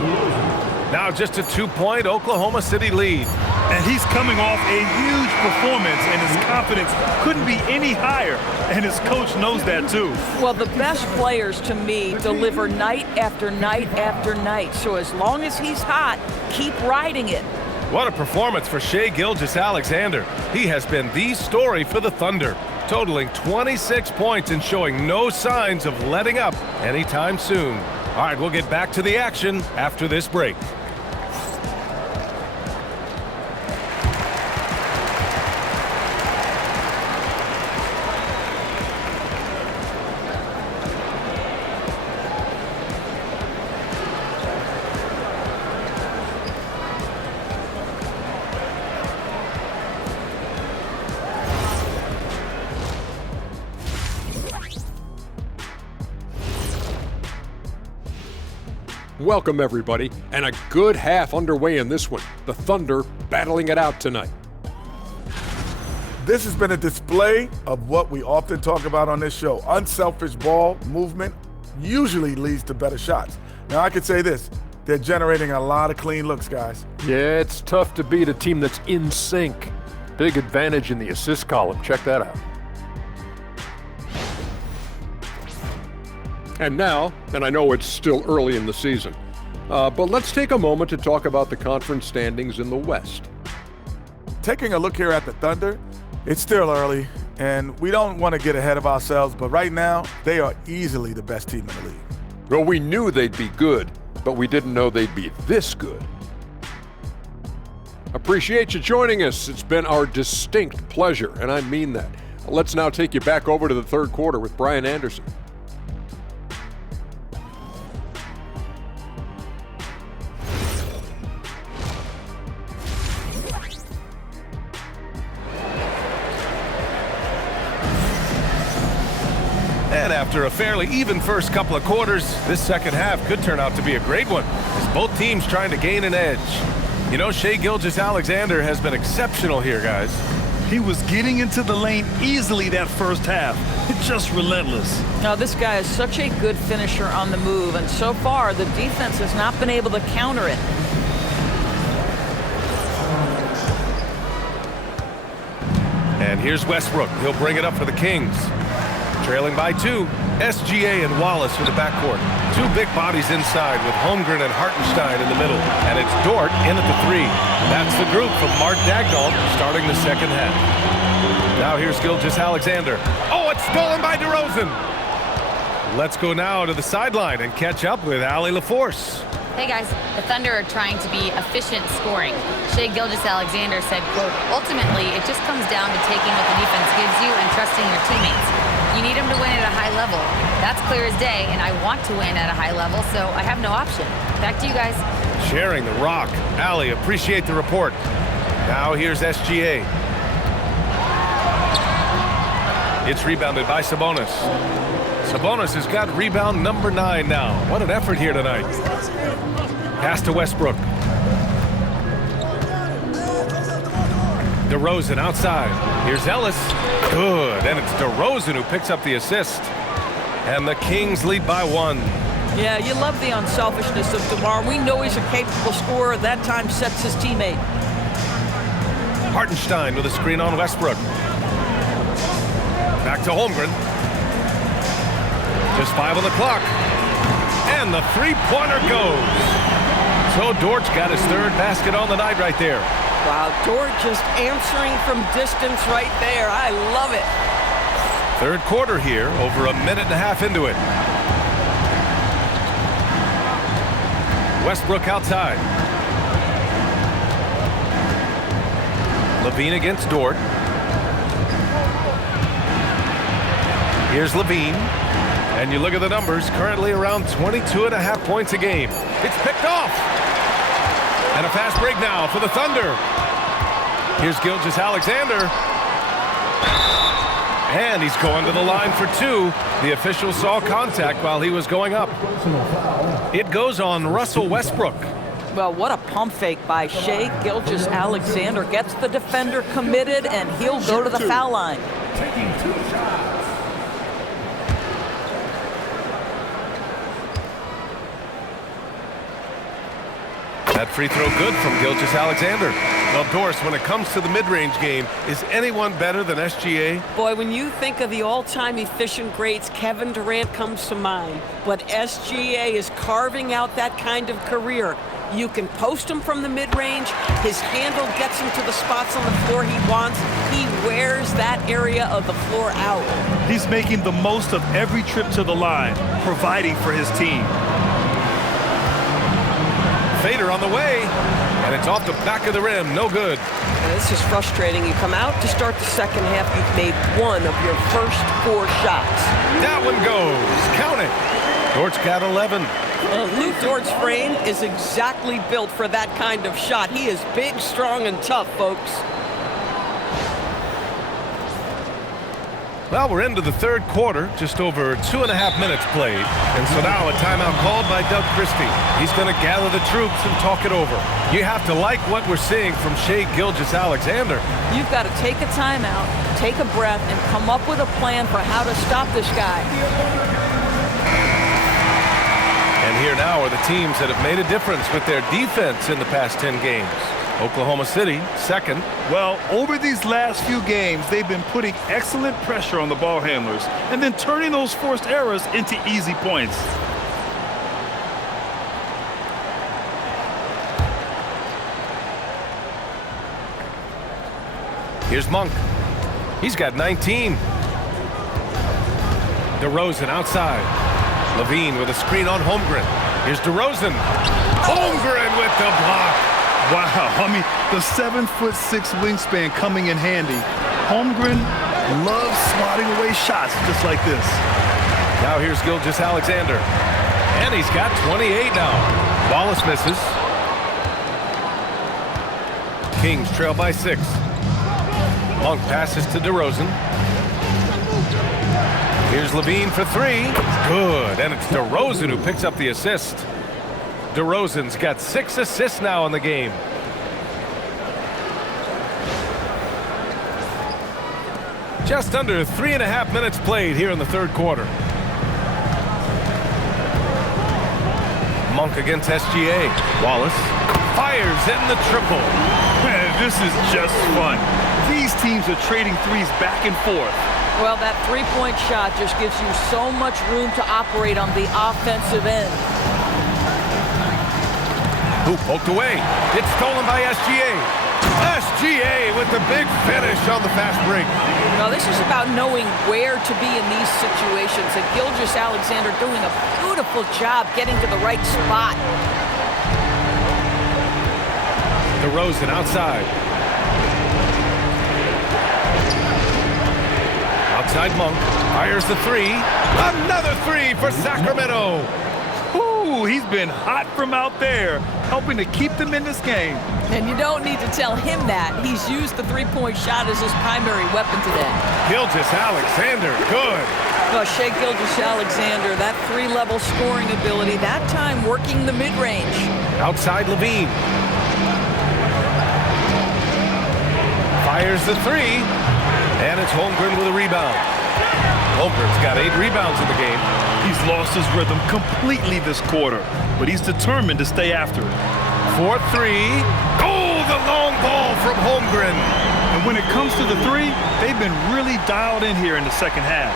Now just a 2-point Oklahoma City lead. And he's coming off a huge performance, and his confidence couldn't be any higher. And his coach knows that, too. Well, the best players, to me, deliver night after night after night. So as long as he's hot, keep riding it. What a performance for Shai Gilgeous-Alexander. He has been the story for the Thunder, totaling 26 points and showing no signs of letting up anytime soon. All right, we'll get back to the action after this break. Welcome, everybody, and a good half underway in this one. The Thunder battling it out tonight. This has been a display of what we often talk about on this show. Unselfish ball movement usually leads to better shots. Now, I could say this. They're generating a lot of clean looks, guys. Yeah, it's tough to beat a team that's in sync. Big advantage in the assist column. Check that out. And now, and I know it's still early in the season, but let's take a moment to talk about the conference standings in the West. Taking a look here at the Thunder, it's still early, and we don't want to get ahead of ourselves, but right now, they are easily the best team in the league. Well, we knew they'd be good, but we didn't know they'd be this good. Appreciate you joining us. It's been our distinct pleasure, and I mean that. Let's now take you back over to the third quarter with Brian Anderson. And after a fairly even first couple of quarters, this second half could turn out to be a great one, as both teams trying to gain an edge. You know, Shai Gilgeous-Alexander has been exceptional here, guys. He was getting into the lane easily that first half. Just relentless. Now, this guy is such a good finisher on the move, and so far, the defense has not been able to counter it. And here's Westbrook. He'll bring it up for the Kings. Trailing by 2, SGA and Wallace for the backcourt. 2 big bodies inside with Holmgren and Hartenstein in the middle. And it's Dort in at the 3. That's the group from Mark Daigneault starting the second half. Now here's Gilgeous-Alexander. Oh, it's stolen by DeRozan. Let's go now to the sideline and catch up with Allie LaForce. Hey guys, the Thunder are trying to be efficient scoring. Shai Gilgeous-Alexander said, quote, ultimately, it just comes down to taking trusting your teammates. You need them to win at a high level. That's clear as day, and I want to win at a high level, so I have no option. Back to you guys. Sharing the rock. Allie, appreciate the report. Now here's SGA. It's rebounded by Sabonis. Sabonis has got rebound number 9 now. What an effort here tonight. Pass to Westbrook. DeRozan outside. Here's Ellis. Good. And it's DeRozan who picks up the assist. And the Kings lead by 1. Yeah, you love the unselfishness of DeMar. We know he's a capable scorer. That time sets his teammate. Hartenstein with a screen on Westbrook. Back to Holmgren. Just 5 on the clock. And the three-pointer goes. So Dort's got his 3rd basket on the night right there. Wow, Dort just answering from distance right there. I love it. 3rd quarter here, over a minute and a half into it. Westbrook outside. Levine against Dort. Here's Levine. And you look at the numbers, currently around 22.5 points a game. It's picked off. And a fast break now for the Thunder. Here's Gilgeous-Alexander. And he's going to the line for 2. The official saw contact while he was going up. It goes on Russell Westbrook. Well, what a pump fake by Shai Gilgeous-Alexander. Gets the defender committed, and he'll go to the foul line. Taking 2 shots. That free throw good from Gilgeous-Alexander. Well, Doris, when it comes to the mid-range game, is anyone better than SGA? Boy, when you think of the all-time efficient greats, Kevin Durant comes to mind. But SGA is carving out that kind of career. You can post him from the mid-range. His handle gets him to the spots on the floor he wants. He wears that area of the floor out. He's making the most of every trip to the line, providing for his team. Fader on the way, and it's off the back of the rim. No good. This is frustrating. You come out to start the second half, you've made 1 of your first 4 shots. That one goes. Count it. Dort's got 11. Luke Dort's frame is exactly built for that kind of shot. He is big, strong, and tough, folks. Well, we're into the 3rd quarter, just over 2.5 minutes played. And so now a timeout called by Doug Christie. He's going to gather the troops and talk it over. You have to like what we're seeing from Shai Gilgeous-Alexander. You've got to take a timeout, take a breath, and come up with a plan for how to stop this guy. And here now are the teams that have made a difference with their defense in the past 10 games. Oklahoma City, 2nd. Well, over these last few games, they've been putting excellent pressure on the ball handlers and then turning those forced errors into easy points. Here's Monk. He's got 19. DeRozan outside. Levine with a screen on Holmgren. Here's DeRozan. Holmgren with the block. Wow, I mean, the 7'6" wingspan coming in handy. Holmgren loves swatting away shots just like this. Now here's Gilgeous-Alexander. And he's got 28 now. Wallace misses. Kings trail by 6. Monk passes to DeRozan. Here's Levine for 3. Good, and it's DeRozan who picks up the assist. DeRozan's got 6 assists now in the game. Just under 3.5 minutes played here in the 3rd quarter. Monk against SGA. Wallace fires in the triple. Man, this is just fun. These teams are trading threes back and forth. Well, that 3-point shot just gives you so much room to operate on the offensive end. Who poked away? It's stolen by SGA. SGA with the big finish on the fast break. Now, this is about knowing where to be in these situations, and Gilgeous-Alexander doing a beautiful job getting to the right spot. DeRozan outside. Outside Monk, fires the three. Another three for Sacramento. Ooh, he's been hot from out there, helping to keep them in this game. And you don't need to tell him that. He's used the three-point shot as his primary weapon today. Gilgeous-Alexander, good. Well, Shai Gilgeous-Alexander, that three-level scoring ability, that time working the mid-range. Outside Levine. Fires the three, and it's Holmgren with a rebound. Holmgren's got 8 rebounds in the game. He's lost his rhythm completely this quarter, but he's determined to stay after it. 4-3. Oh, the long ball from Holmgren. And when it comes to the three, they've been really dialed in here in the second half.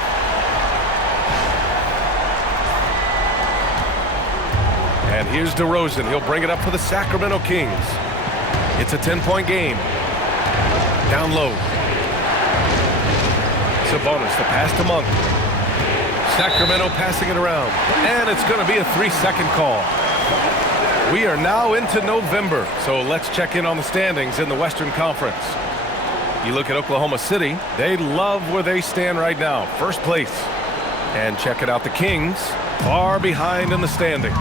And here's DeRozan. He'll bring it up for the Sacramento Kings. It's a 10-point game. Down low. Sabonis, the pass to Monk. Sacramento passing it around. And it's going to be a 3-second call. We are now into November, so let's check in on the standings in the Western Conference. You look at Oklahoma City, they love where they stand right now. First place. And check it out, the Kings, far behind in the standings.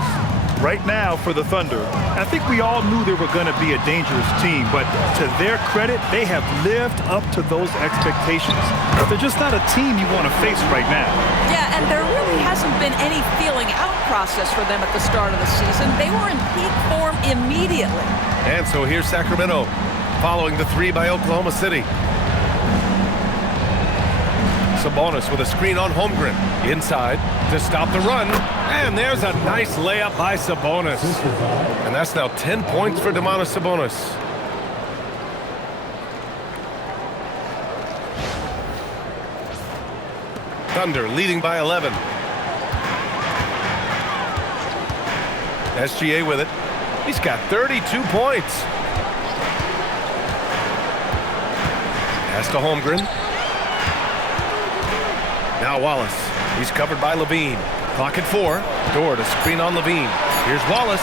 Right now for the Thunder, I think we all knew they were going to be a dangerous team, but to their credit, they have lived up to those expectations. They're just not a team you want to face right now. Yeah, and there really hasn't been any feeling out process for them at the start of the season. They were in peak form immediately. And so here's Sacramento following the three by Oklahoma City. Sabonis with a screen on Holmgren. Inside to stop the run. And there's a nice layup by Sabonis. And that's now 10 points for Domantas Sabonis. Thunder leading by 11. SGA with it. He's got 32 points. Pass to Holmgren. Now Wallace. He's covered by Levine. Clock at 4. Dort, a screen on Levine. Here's Wallace.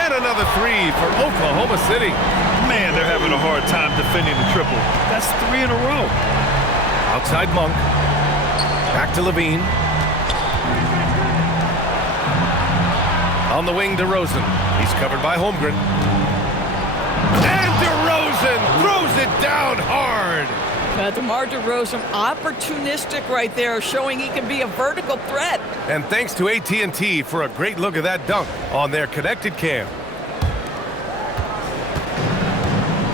And another three for Oklahoma City. Man, they're having a hard time defending the triple. That's 3 in a row. Outside Monk. Back to Levine. On the wing, DeRozan. He's covered by Holmgren. And DeRozan throws it down hard. DeMar DeRozan, opportunistic right there, showing he can be a vertical threat. And thanks to AT&T for a great look at that dunk on their connected cam.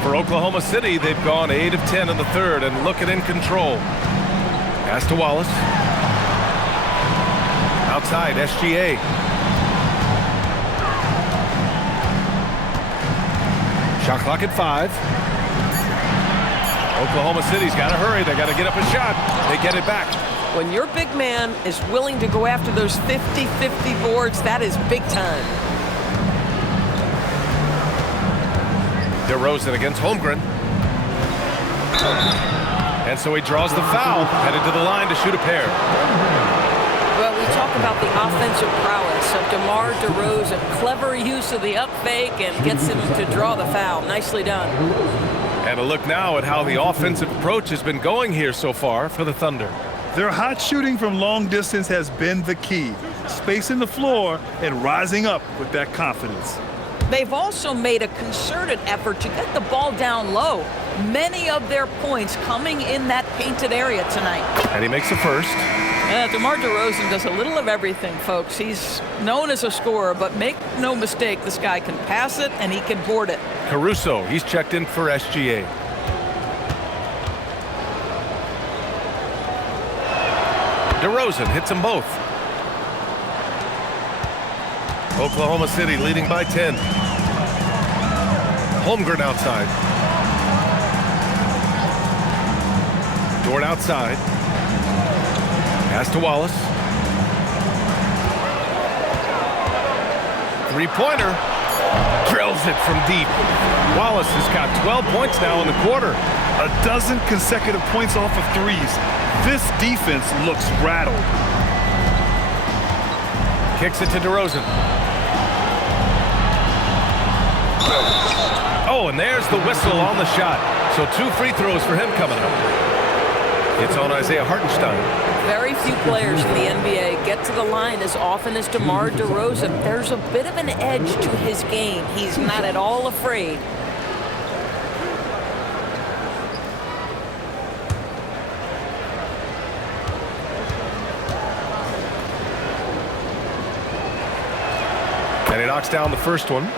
For Oklahoma City, they've gone 8 of 10 in the third and looking in control. Pass to Wallace. Outside, SGA. Shot clock at 5. Oklahoma City's got to hurry. They got to get up a shot. They get it back. When your big man is willing to go after those 50-50 boards, that is big time. DeRozan against Holmgren. And so he draws the foul, headed to the line to shoot a pair. Well, we talk about the offensive prowess of DeMar DeRozan. Clever use of the up fake and gets him to draw the foul. Nicely done. And a look now at how the offensive approach has been going here so far for the Thunder. Their hot shooting from long distance has been the key. Spacing the floor and rising up with that confidence. They've also made a concerted effort to get the ball down low. Many of their points coming in that painted area tonight. And he makes the first. DeMar DeRozan does a little of everything, folks. He's known as a scorer, but make no mistake, this guy can pass it and he can board it. Caruso, he's checked in for SGA. DeRozan hits them both. Oklahoma City leading by 10. Holmgren outside. Dort outside. Pass to Wallace. Three-pointer. Drills it from deep. Wallace has got 12 points now in the quarter. A dozen consecutive points off of threes. This defense looks rattled. Kicks it to DeRozan. Oh, and there's the whistle on the shot. So 2 free throws for him coming up. It's on Isaiah Hartenstein. Very few players in the NBA get to the line as often as DeMar DeRozan. There's a bit of an edge to his game. He's not at all afraid. And he knocks down the first one.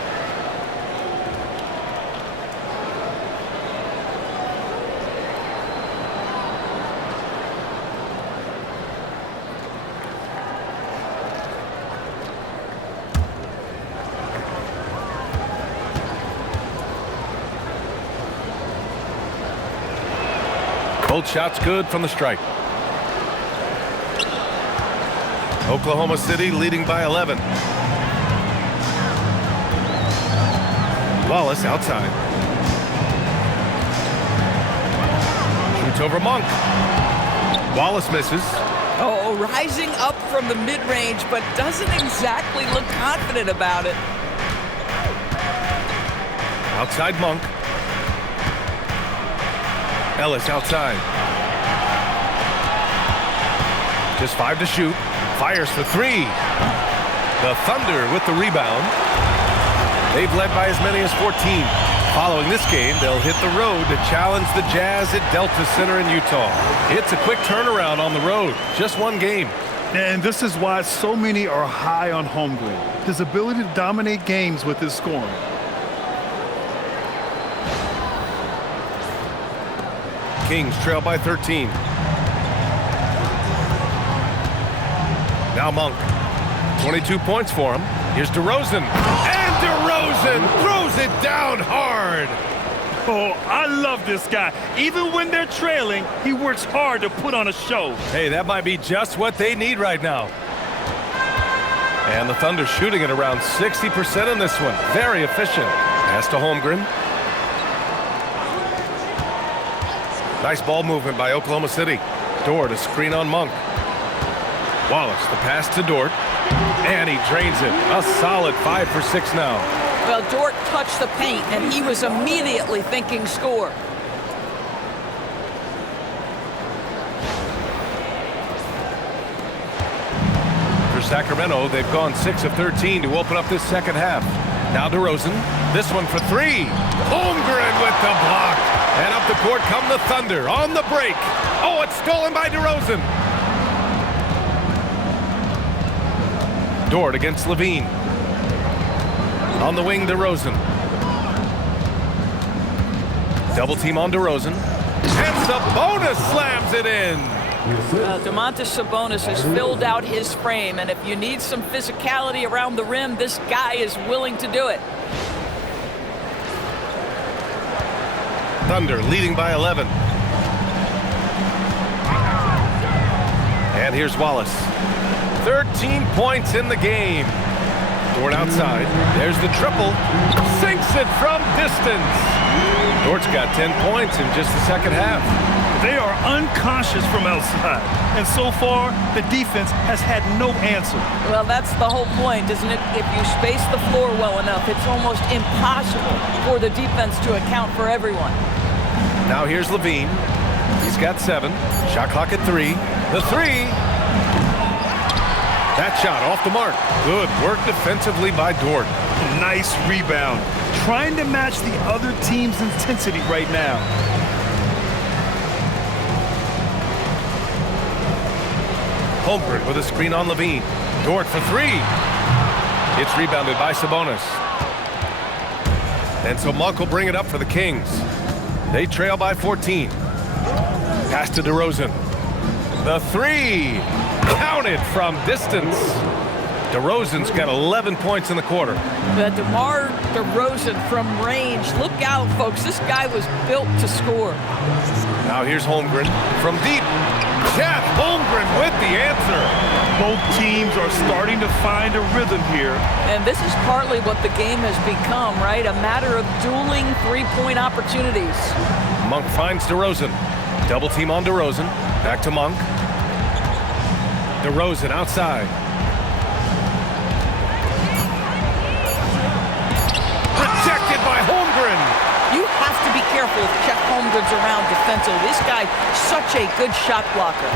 Both shots good from the stripe. Oklahoma City leading by 11. Wallace outside. Shoots over Monk. Wallace misses. Oh, rising up from the mid-range, but doesn't exactly look confident about it. Outside Monk. Ellis outside. Just 5 to shoot. Fires for 3. The Thunder with the rebound. They've led by as many as 14. Following this game, they'll hit the road to challenge the Jazz at Delta Center in Utah. It's a quick turnaround on the road. Just one game. And this is why so many are high on Holmgren. His ability to dominate games with his scoring. Kings trail by 13. Now Monk. 22 points for him. Here's DeRozan. And DeRozan throws it down hard. Oh, I love this guy. Even when they're trailing, he works hard to put on a show. Hey, that might be just what they need right now. And the Thunder shooting at around 60% in this one. Very efficient. Pass to Holmgren. Nice ball movement by Oklahoma City. Dort, a screen on Monk. Wallace, the pass to Dort. And he drains it. A solid 5 for 6 now. Well, Dort touched the paint, and he was immediately thinking score. For Sacramento, they've gone 6 of 13 to open up this second half. Now DeRozan. This one for 3. Holmgren with the block. And up the court come the Thunder on the break. Oh, it's stolen by DeRozan. Dort against Levine. On the wing, DeRozan. Double team on DeRozan. And Sabonis slams it in. Domantas Sabonis has filled out his frame, and if you need some physicality around the rim, this guy is willing to do it. Thunder leading by 11. And here's Wallace. 13 points in the game. Dort outside. There's the triple. Sinks it from distance. Dort's got 10 points in just the second half. They are unconscious from outside. And so far, the defense has had no answer. Well, that's the whole point, isn't it? If you space the floor well enough, it's almost impossible for the defense to account for everyone. Now here's Levine. He's got 7. Shot clock at 3. The 3. That shot off the mark. Good work defensively by Dort. Nice rebound. Trying to match the other team's intensity right now. Holmgren with a screen on Levine. Dort for 3. It's rebounded by Sabonis. And so Monk will bring it up for the Kings. They trail by 14. Pass to DeRozan. The 3. Counted from distance. DeRozan's got 11 points in the quarter. But DeMar DeRozan from range. Look out, folks. This guy was built to score. Now here's Holmgren from deep. Jeff Holmgren with the answer. Both teams are starting to find a rhythm here. And this is partly what the game has become, right? A matter of dueling three-point opportunities. Monk finds DeRozan. Double team on DeRozan. Back to Monk. DeRozan outside. Rejected by Holmgren. You have to be careful if Chet Holmgren's around defensively. This guy, such a good shot blocker.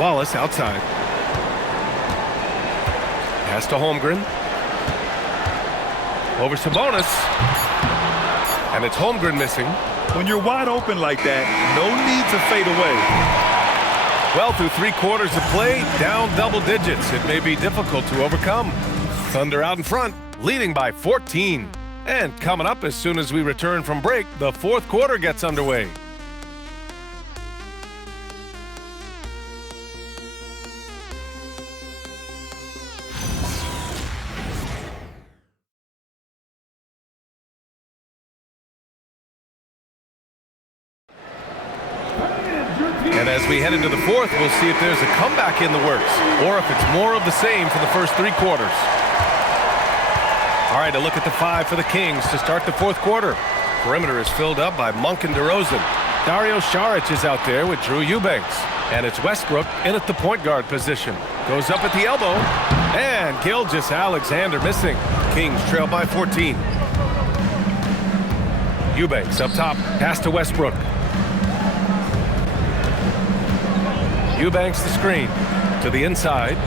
Wallace outside. Pass to Holmgren. Over Sabonis. And it's Holmgren missing. When you're wide open like that, no need to fade away. Well, through 3 quarters of play, down double digits. It may be difficult to overcome. Thunder out in front, leading by 14. And coming up as soon as we return from break, the 4th quarter gets underway. And as we head into the 4th, we'll see if there's a comeback in the works or if it's more of the same for the first 3 quarters. All right, a look at the 5 for the Kings to start the 4th quarter. Perimeter is filled up by Monk and DeRozan. Dario Saric is out there with Drew Eubanks. And it's Westbrook in at the point guard position. Goes up at the elbow. And Gilgeous-Alexander missing. Kings trail by 14. Eubanks up top. Pass to Westbrook. Eubanks the screen to the inside.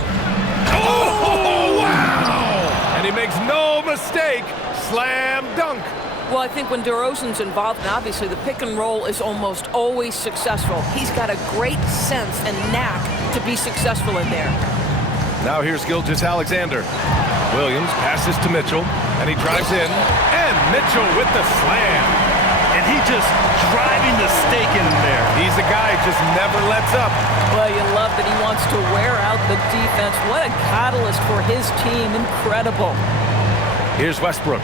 Oh, wow! And he makes no mistake. Slam dunk. Well, I think when DeRozan's involved, and obviously the pick and roll is almost always successful. He's got a great sense and knack to be successful in there. Now here's Gilgeous-Alexander. Williams passes to Mitchell, and he drives in. And Mitchell with the slam. And he just driving the stake in there. He's a guy who just never lets up. Well, you love that he wants to wear out the defense. What a catalyst for his team. Incredible. Here's Westbrook.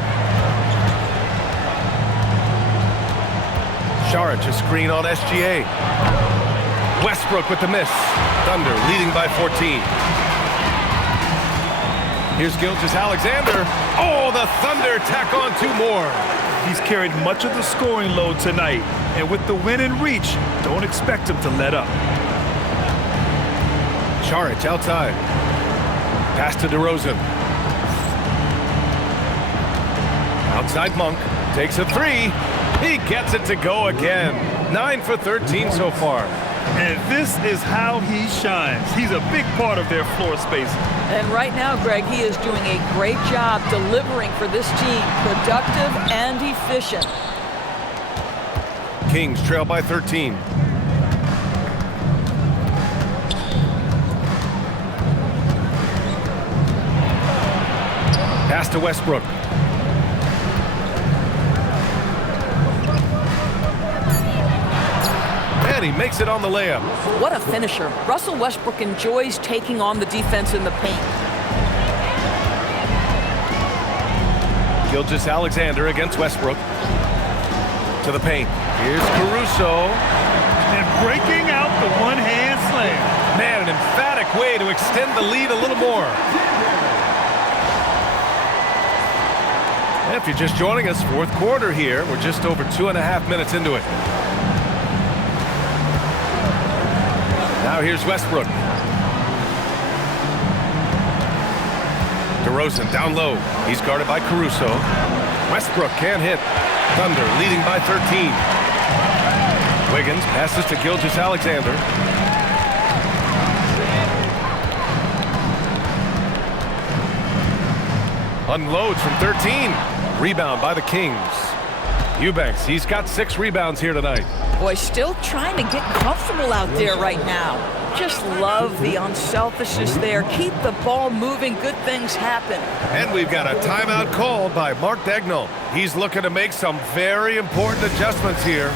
Saric a screen on SGA. Westbrook with the miss. Thunder leading by 14. Here's Gilgeous-Alexander. Oh, the Thunder tack on 2 more. He's carried much of the scoring load tonight, and with the win in reach, don't expect him to let up. Saric outside. Pass to DeRozan. Outside Monk. Takes a 3. He gets it to go again. 9 for 13 so far. And this is how he shines. He's a big part of their floor space. And right now, Greg, he is doing a great job delivering for this team. Productive and efficient. Kings trail by 13. Pass to Westbrook. And he makes it on the layup. What a finisher. Russell Westbrook enjoys taking on the defense in the paint. Gilgeous-Alexander against Westbrook. To the paint. Here's Caruso. And breaking out the one-hand slam. Man, an emphatic way to extend the lead a little more. If you're just joining us, 4th quarter here. We're just over 2.5 minutes into it. Now here's Westbrook. DeRozan down low. He's guarded by Caruso. Westbrook can't hit. Thunder leading by 13. Wiggins passes to Gilgeous-Alexander. Unloads from 13. Rebound by the Kings. Eubanks, he's got 6 rebounds here tonight. Boy, still trying to get comfortable out there right now. Just love the unselfishness there. Keep the ball moving. Good things happen. And we've got a timeout called by Mark Dagnall. He's looking to make some very important adjustments here.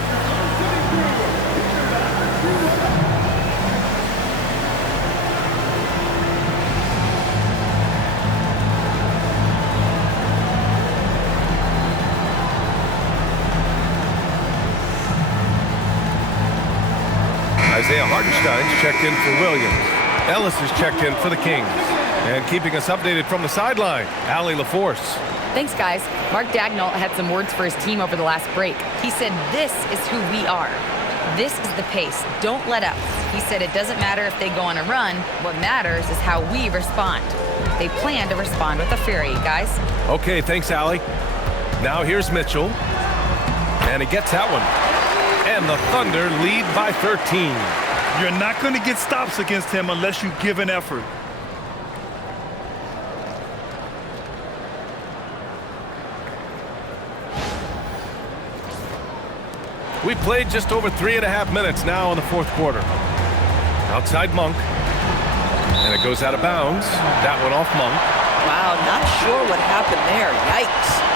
Isaiah Hartenstein's checked in for Williams. Ellis is checked in for the Kings. And keeping us updated from the sideline, Allie LaForce. Thanks, guys. Mark Dagnall had some words for his team over the last break. He said, "This is who we are. This is the pace. Don't let up." He said it doesn't matter if they go on a run. What matters is how we respond. They plan to respond with a fury, guys. Okay, thanks, Allie. Now here's Mitchell. And he gets that one. And the Thunder lead by 13. You're not going to get stops against him unless you give an effort. We played just over 3.5 minutes now in the fourth quarter. Outside Monk. And it goes out of bounds. That one off Monk. Wow, not sure what happened there. Yikes.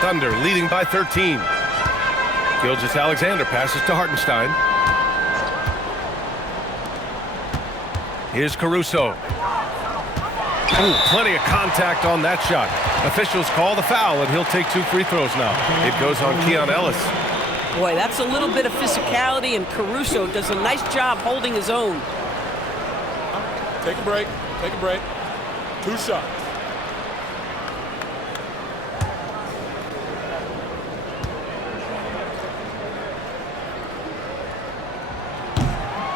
Thunder leading by 13. Gilgeous-Alexander passes to Hartenstein. Here's Caruso. Ooh, plenty of contact on that shot. Officials call the foul, and he'll take 2 free throws now. It goes on Keon Ellis. Boy, that's a little bit of physicality, and Caruso does a nice job holding his own. Take a break. Take a break. 2 shots.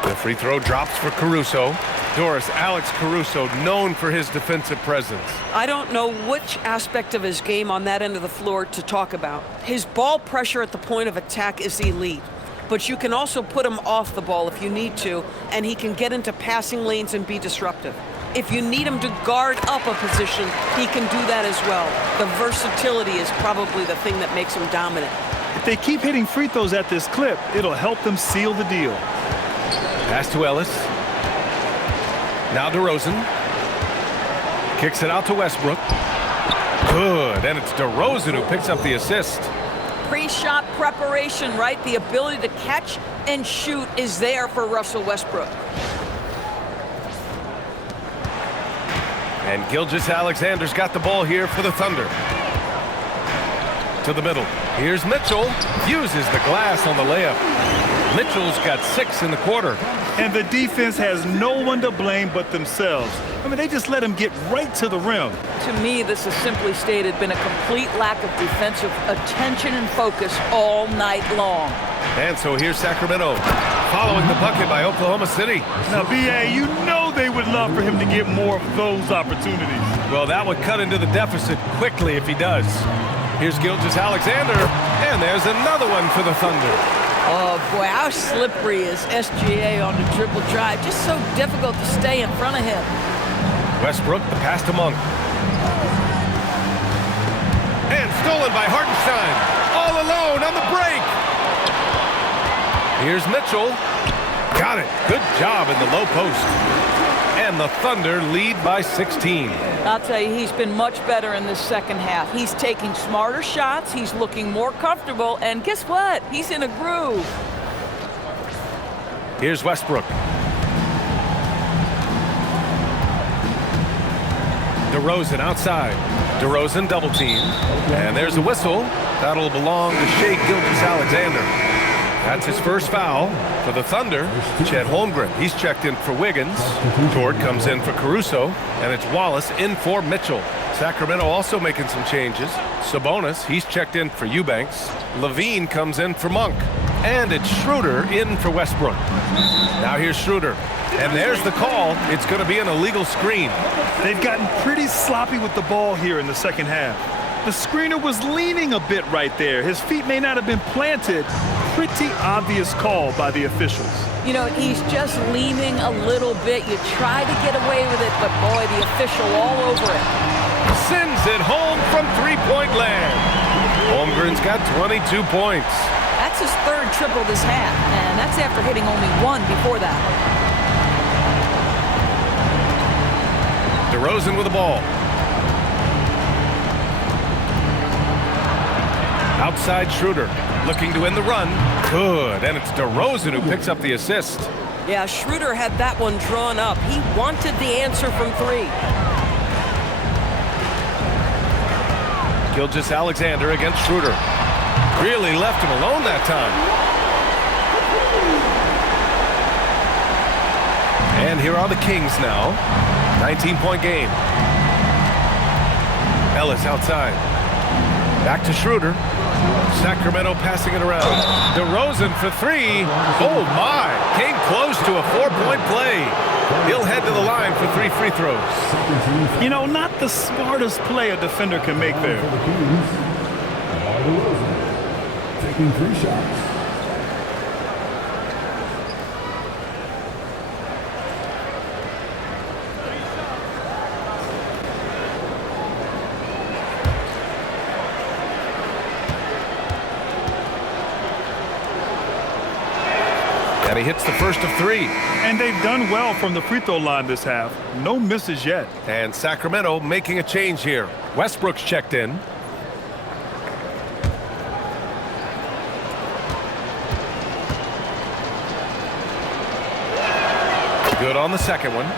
The free throw drops for Caruso. Doris, Alex Caruso, known for his defensive presence. I don't know which aspect of his game on that end of the floor to talk about. His ball pressure at the point of attack is elite, but you can also put him off the ball if you need to, and he can get into passing lanes and be disruptive. If you need him to guard up a position, he can do that as well. The versatility is probably the thing that makes him dominant. If they keep hitting free throws at this clip, it'll help them seal the deal. Pass to Ellis. Now DeRozan. Kicks it out to Westbrook. Good, and it's DeRozan who picks up the assist. Pre-shot preparation, right? The ability to catch and shoot is there for Russell Westbrook. And Gilgeous-Alexander's got the ball here for the Thunder. To the middle. Here's Mitchell. Uses the glass on the layup. Mitchell's got 6 in the quarter. And the defense has no one to blame but themselves. I mean, they just let him get right to the rim. To me, this has simply stated been a complete lack of defensive attention and focus all night long. And so here's Sacramento, following the bucket by Oklahoma City. Now, B.A., you know they would love for him to get more of those opportunities. Well, that would cut into the deficit quickly if he does. Here's Gilgeous-Alexander, and there's another one for the Thunder. Oh, boy, how slippery is SGA on the dribble drive. Just so difficult to stay in front of him. Westbrook, the pass to Monk. And stolen by Hartenstein. All alone on the break. Here's Mitchell. Got it. Good job in the low post. And the Thunder lead by 16. I'll tell you, he's been much better in this second half. He's taking smarter shots. He's looking more comfortable. And guess what? He's in a groove. Here's Westbrook. DeRozan outside. DeRozan double team. And there's a whistle. That'll belong to Shai Gilgeous-Alexander. That's his first foul for the Thunder. Chet Holmgren, he's checked in for Wiggins. Tord comes in for Caruso, and it's Wallace in for Mitchell. Sacramento also making some changes. Sabonis, he's checked in for Eubanks. Levine comes in for Monk. And it's Schroeder in for Westbrook. Now here's Schroeder. And there's the call. It's going to be an illegal screen. They've gotten pretty sloppy with the ball here in the second half. The screener was leaning a bit right there. His feet may not have been planted. Pretty obvious call by the officials. You know, he's just leaning a little bit. You try to get away with it, but boy, the official all over it. Sends it home from three-point land. Holmgren's got 22 points. That's his third triple this half, and that's after hitting only 1 before that. DeRozan with the ball. Outside Schroeder, looking to win the run. Good, and it's DeRozan who picks up the assist. Yeah, Schroeder had that one drawn up. He wanted the answer from 3. Gilgeous-Alexander against Schroeder. Really left him alone that time. And here are the Kings now. 19-point game. Ellis outside. Back to Schroeder. Sacramento passing it around. DeRozan for three. Oh my, came close to a 4-point play. He'll head to the line for 3 free throws. You know, not the smartest play a defender can make there. For the Kings, DeRozan taking 3 shots. And he hits the first of 3. And they've done well from the free throw line this half. No misses yet. And Sacramento making a change here. Westbrook's checked in. Good on the second one.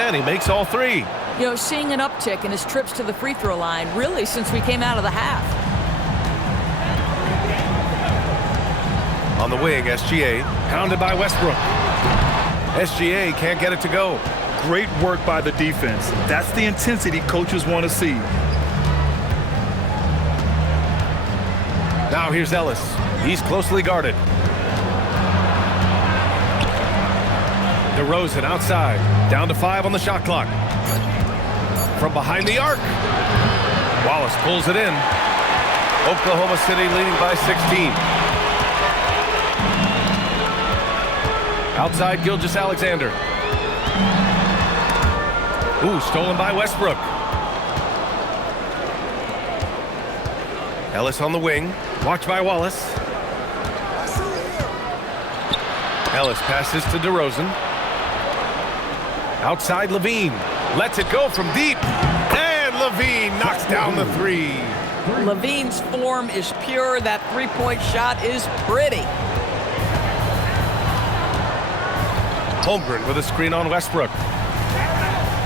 And he makes all 3. You know, seeing an uptick in his trips to the free throw line, really, since we came out of the half. On the wing, SGA, pounded by Westbrook. SGA can't get it to go. Great work by the defense. That's the intensity coaches want to see. Now here's Ellis. He's closely guarded. DeRozan outside. Down to 5 on the shot clock. From behind the arc. Wallace pulls it in. Oklahoma City leading by 16. Outside Gilgeous-Alexander. Ooh, stolen by Westbrook. Ellis on the wing. Watched by Wallace. Ellis passes to DeRozan. Outside Levine. Lets it go from deep. And Levine knocks down the 3. Levine's form is pure. That three-point shot is pretty. Holmgren with a screen on Westbrook.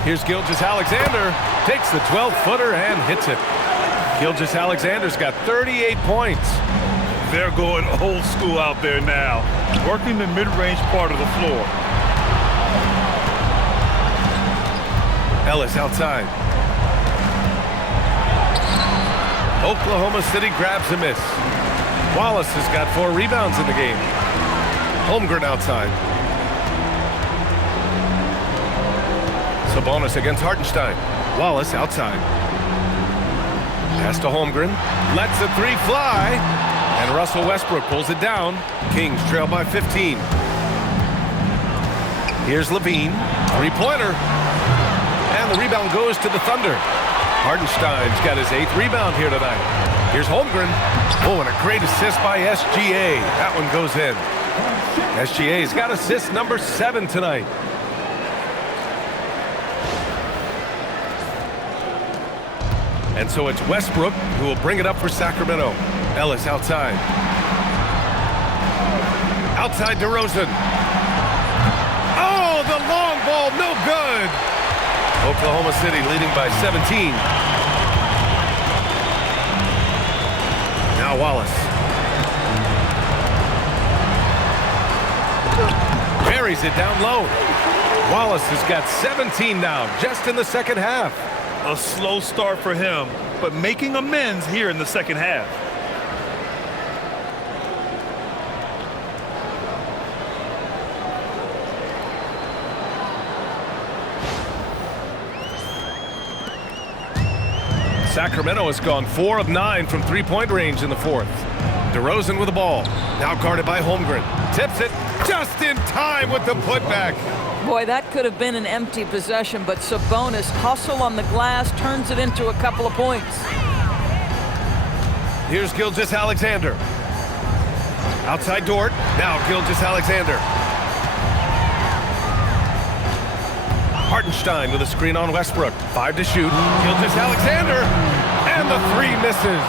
Here's Gilgeous-Alexander. Takes the 12-footer and hits it. Gilgeous-Alexander's got 38 points. They're going old school out there now. Working the mid-range part of the floor. Ellis outside. Oklahoma City grabs a miss. Wallace has got 4 rebounds in the game. Holmgren outside. Sabonis against Hartenstein. Wallace outside. Pass to Holmgren. Lets the 3 fly. And Russell Westbrook pulls it down. Kings trail by 15. Here's Levine. 3-pointer. And the rebound goes to the Thunder. Hartenstein's got his 8th rebound here tonight. Here's Holmgren. Oh, and a great assist by SGA. That one goes in. SGA's got assist number 7 tonight. And so it's Westbrook who will bring it up for Sacramento. Ellis outside. Outside DeRozan. Oh, the long ball, no good. Oklahoma City leading by 17. Now Wallace. Buries it down low. Wallace has got 17 now, just in the second half. A slow start for him, but making amends here in the second half. Sacramento has gone 4 of 9 from 3-point range in the 4th. DeRozan with the ball. Now guarded by Holmgren. Tips it just in time with the putback. Boy, that could have been an empty possession, but Sabonis, hustle on the glass, turns it into a couple of points. Here's Gilgeous-Alexander. Outside Dort. Now Gilgeous-Alexander. Hartenstein with a screen on Westbrook. 5 to shoot. Gilgeous-Alexander. And the 3 misses.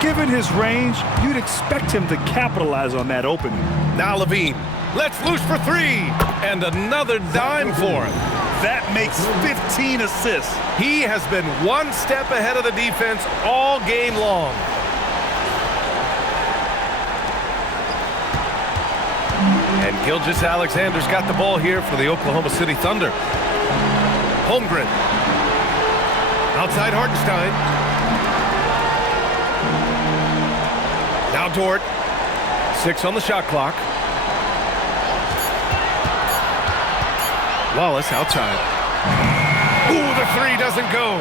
Given his range, you'd expect him to capitalize on that opening. Now Levine. Let's loose for 3. And another dime for him. That makes 15 assists. He has been one step ahead of the defense all game long. And Gilgeous-Alexander's got the ball here for the Oklahoma City Thunder. Holmgren. Outside Hartenstein. Now Dort. 6 on the shot clock. Wallace outside. Ooh, the 3 doesn't go.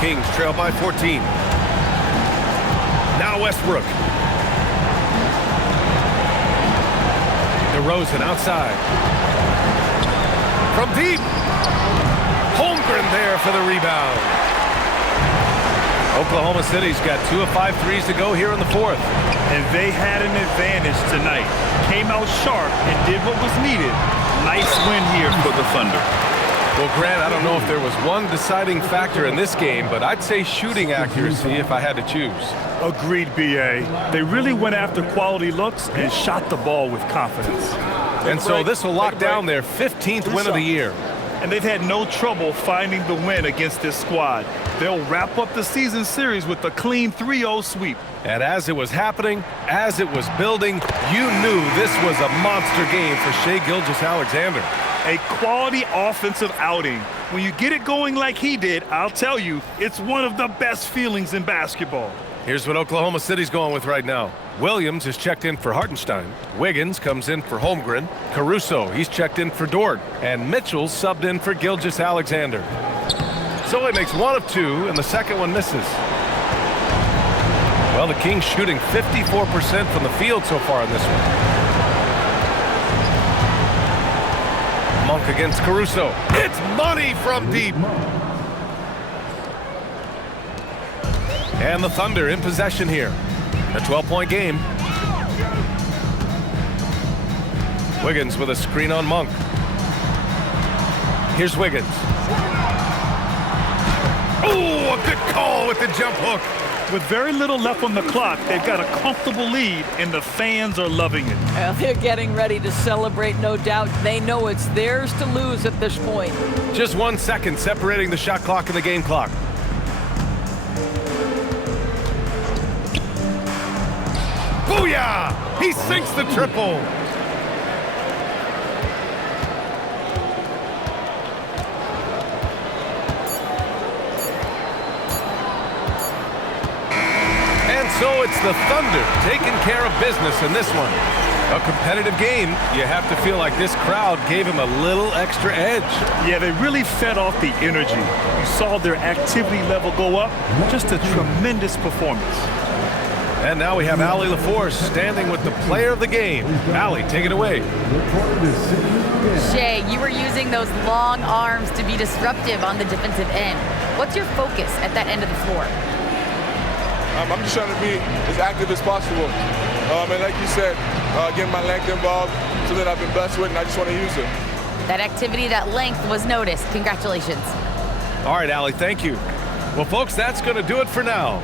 Kings trail by 14. Now Westbrook. DeRozan outside. From deep. Holmgren there for the rebound. Oklahoma City's got 2 of 5 threes to go here in the fourth. And they had an advantage tonight. Came out sharp and did what was needed. Nice win here for the Thunder. Well, Grant, I don't know if there was one deciding factor in this game, but I'd say shooting accuracy if I had to choose. Agreed, B.A. They really went after quality looks and shot the ball with confidence. And so this will lock down their 15th win of the year. And they've had no trouble finding the win against this squad. They'll wrap up the season series with a clean 3-0 sweep. And as it was happening, as it was building, you knew this was a monster game for Shai Gilgeous-Alexander. A quality offensive outing. When you get it going like he did, I'll tell you, it's one of the best feelings in basketball. Here's what Oklahoma City's going with right now. Williams is checked in for Hartenstein. Wiggins comes in for Holmgren. Caruso, he's checked in for Dort. And Mitchell's subbed in for Gilgeous-Alexander. So it makes 1 of 2, and the second one misses. Well, the Kings shooting 54% from the field so far in this one. Monk against Caruso. It's money from deep. And the Thunder in possession here. A 12-point game. Wiggins with a screen on Monk. Here's Wiggins. Oh, a good call with the jump hook. With very little left on the clock, they've got a comfortable lead, and the fans are loving it. Well, they're getting ready to celebrate, no doubt. They know it's theirs to lose at this point. Just 1 second separating the shot clock and the game clock. Booyah! He sinks the triple. And so it's the Thunder taking care of business in this one. A competitive game, you have to feel like this crowd gave him a little extra edge. Yeah, they really fed off the energy. You saw their activity level go up. Just a tremendous performance. And now we have Allie LaForce standing with the player of the game. Allie, take it away. Shai, you were using those long arms to be disruptive on the defensive end. What's your focus at that end of the floor? I'm just trying to be as active as possible. And like you said, getting my length involved, something that I've been blessed with, and I just want to use it. That activity, that length was noticed. Congratulations. All right, Allie, thank you. Well, folks, that's going to do it for now.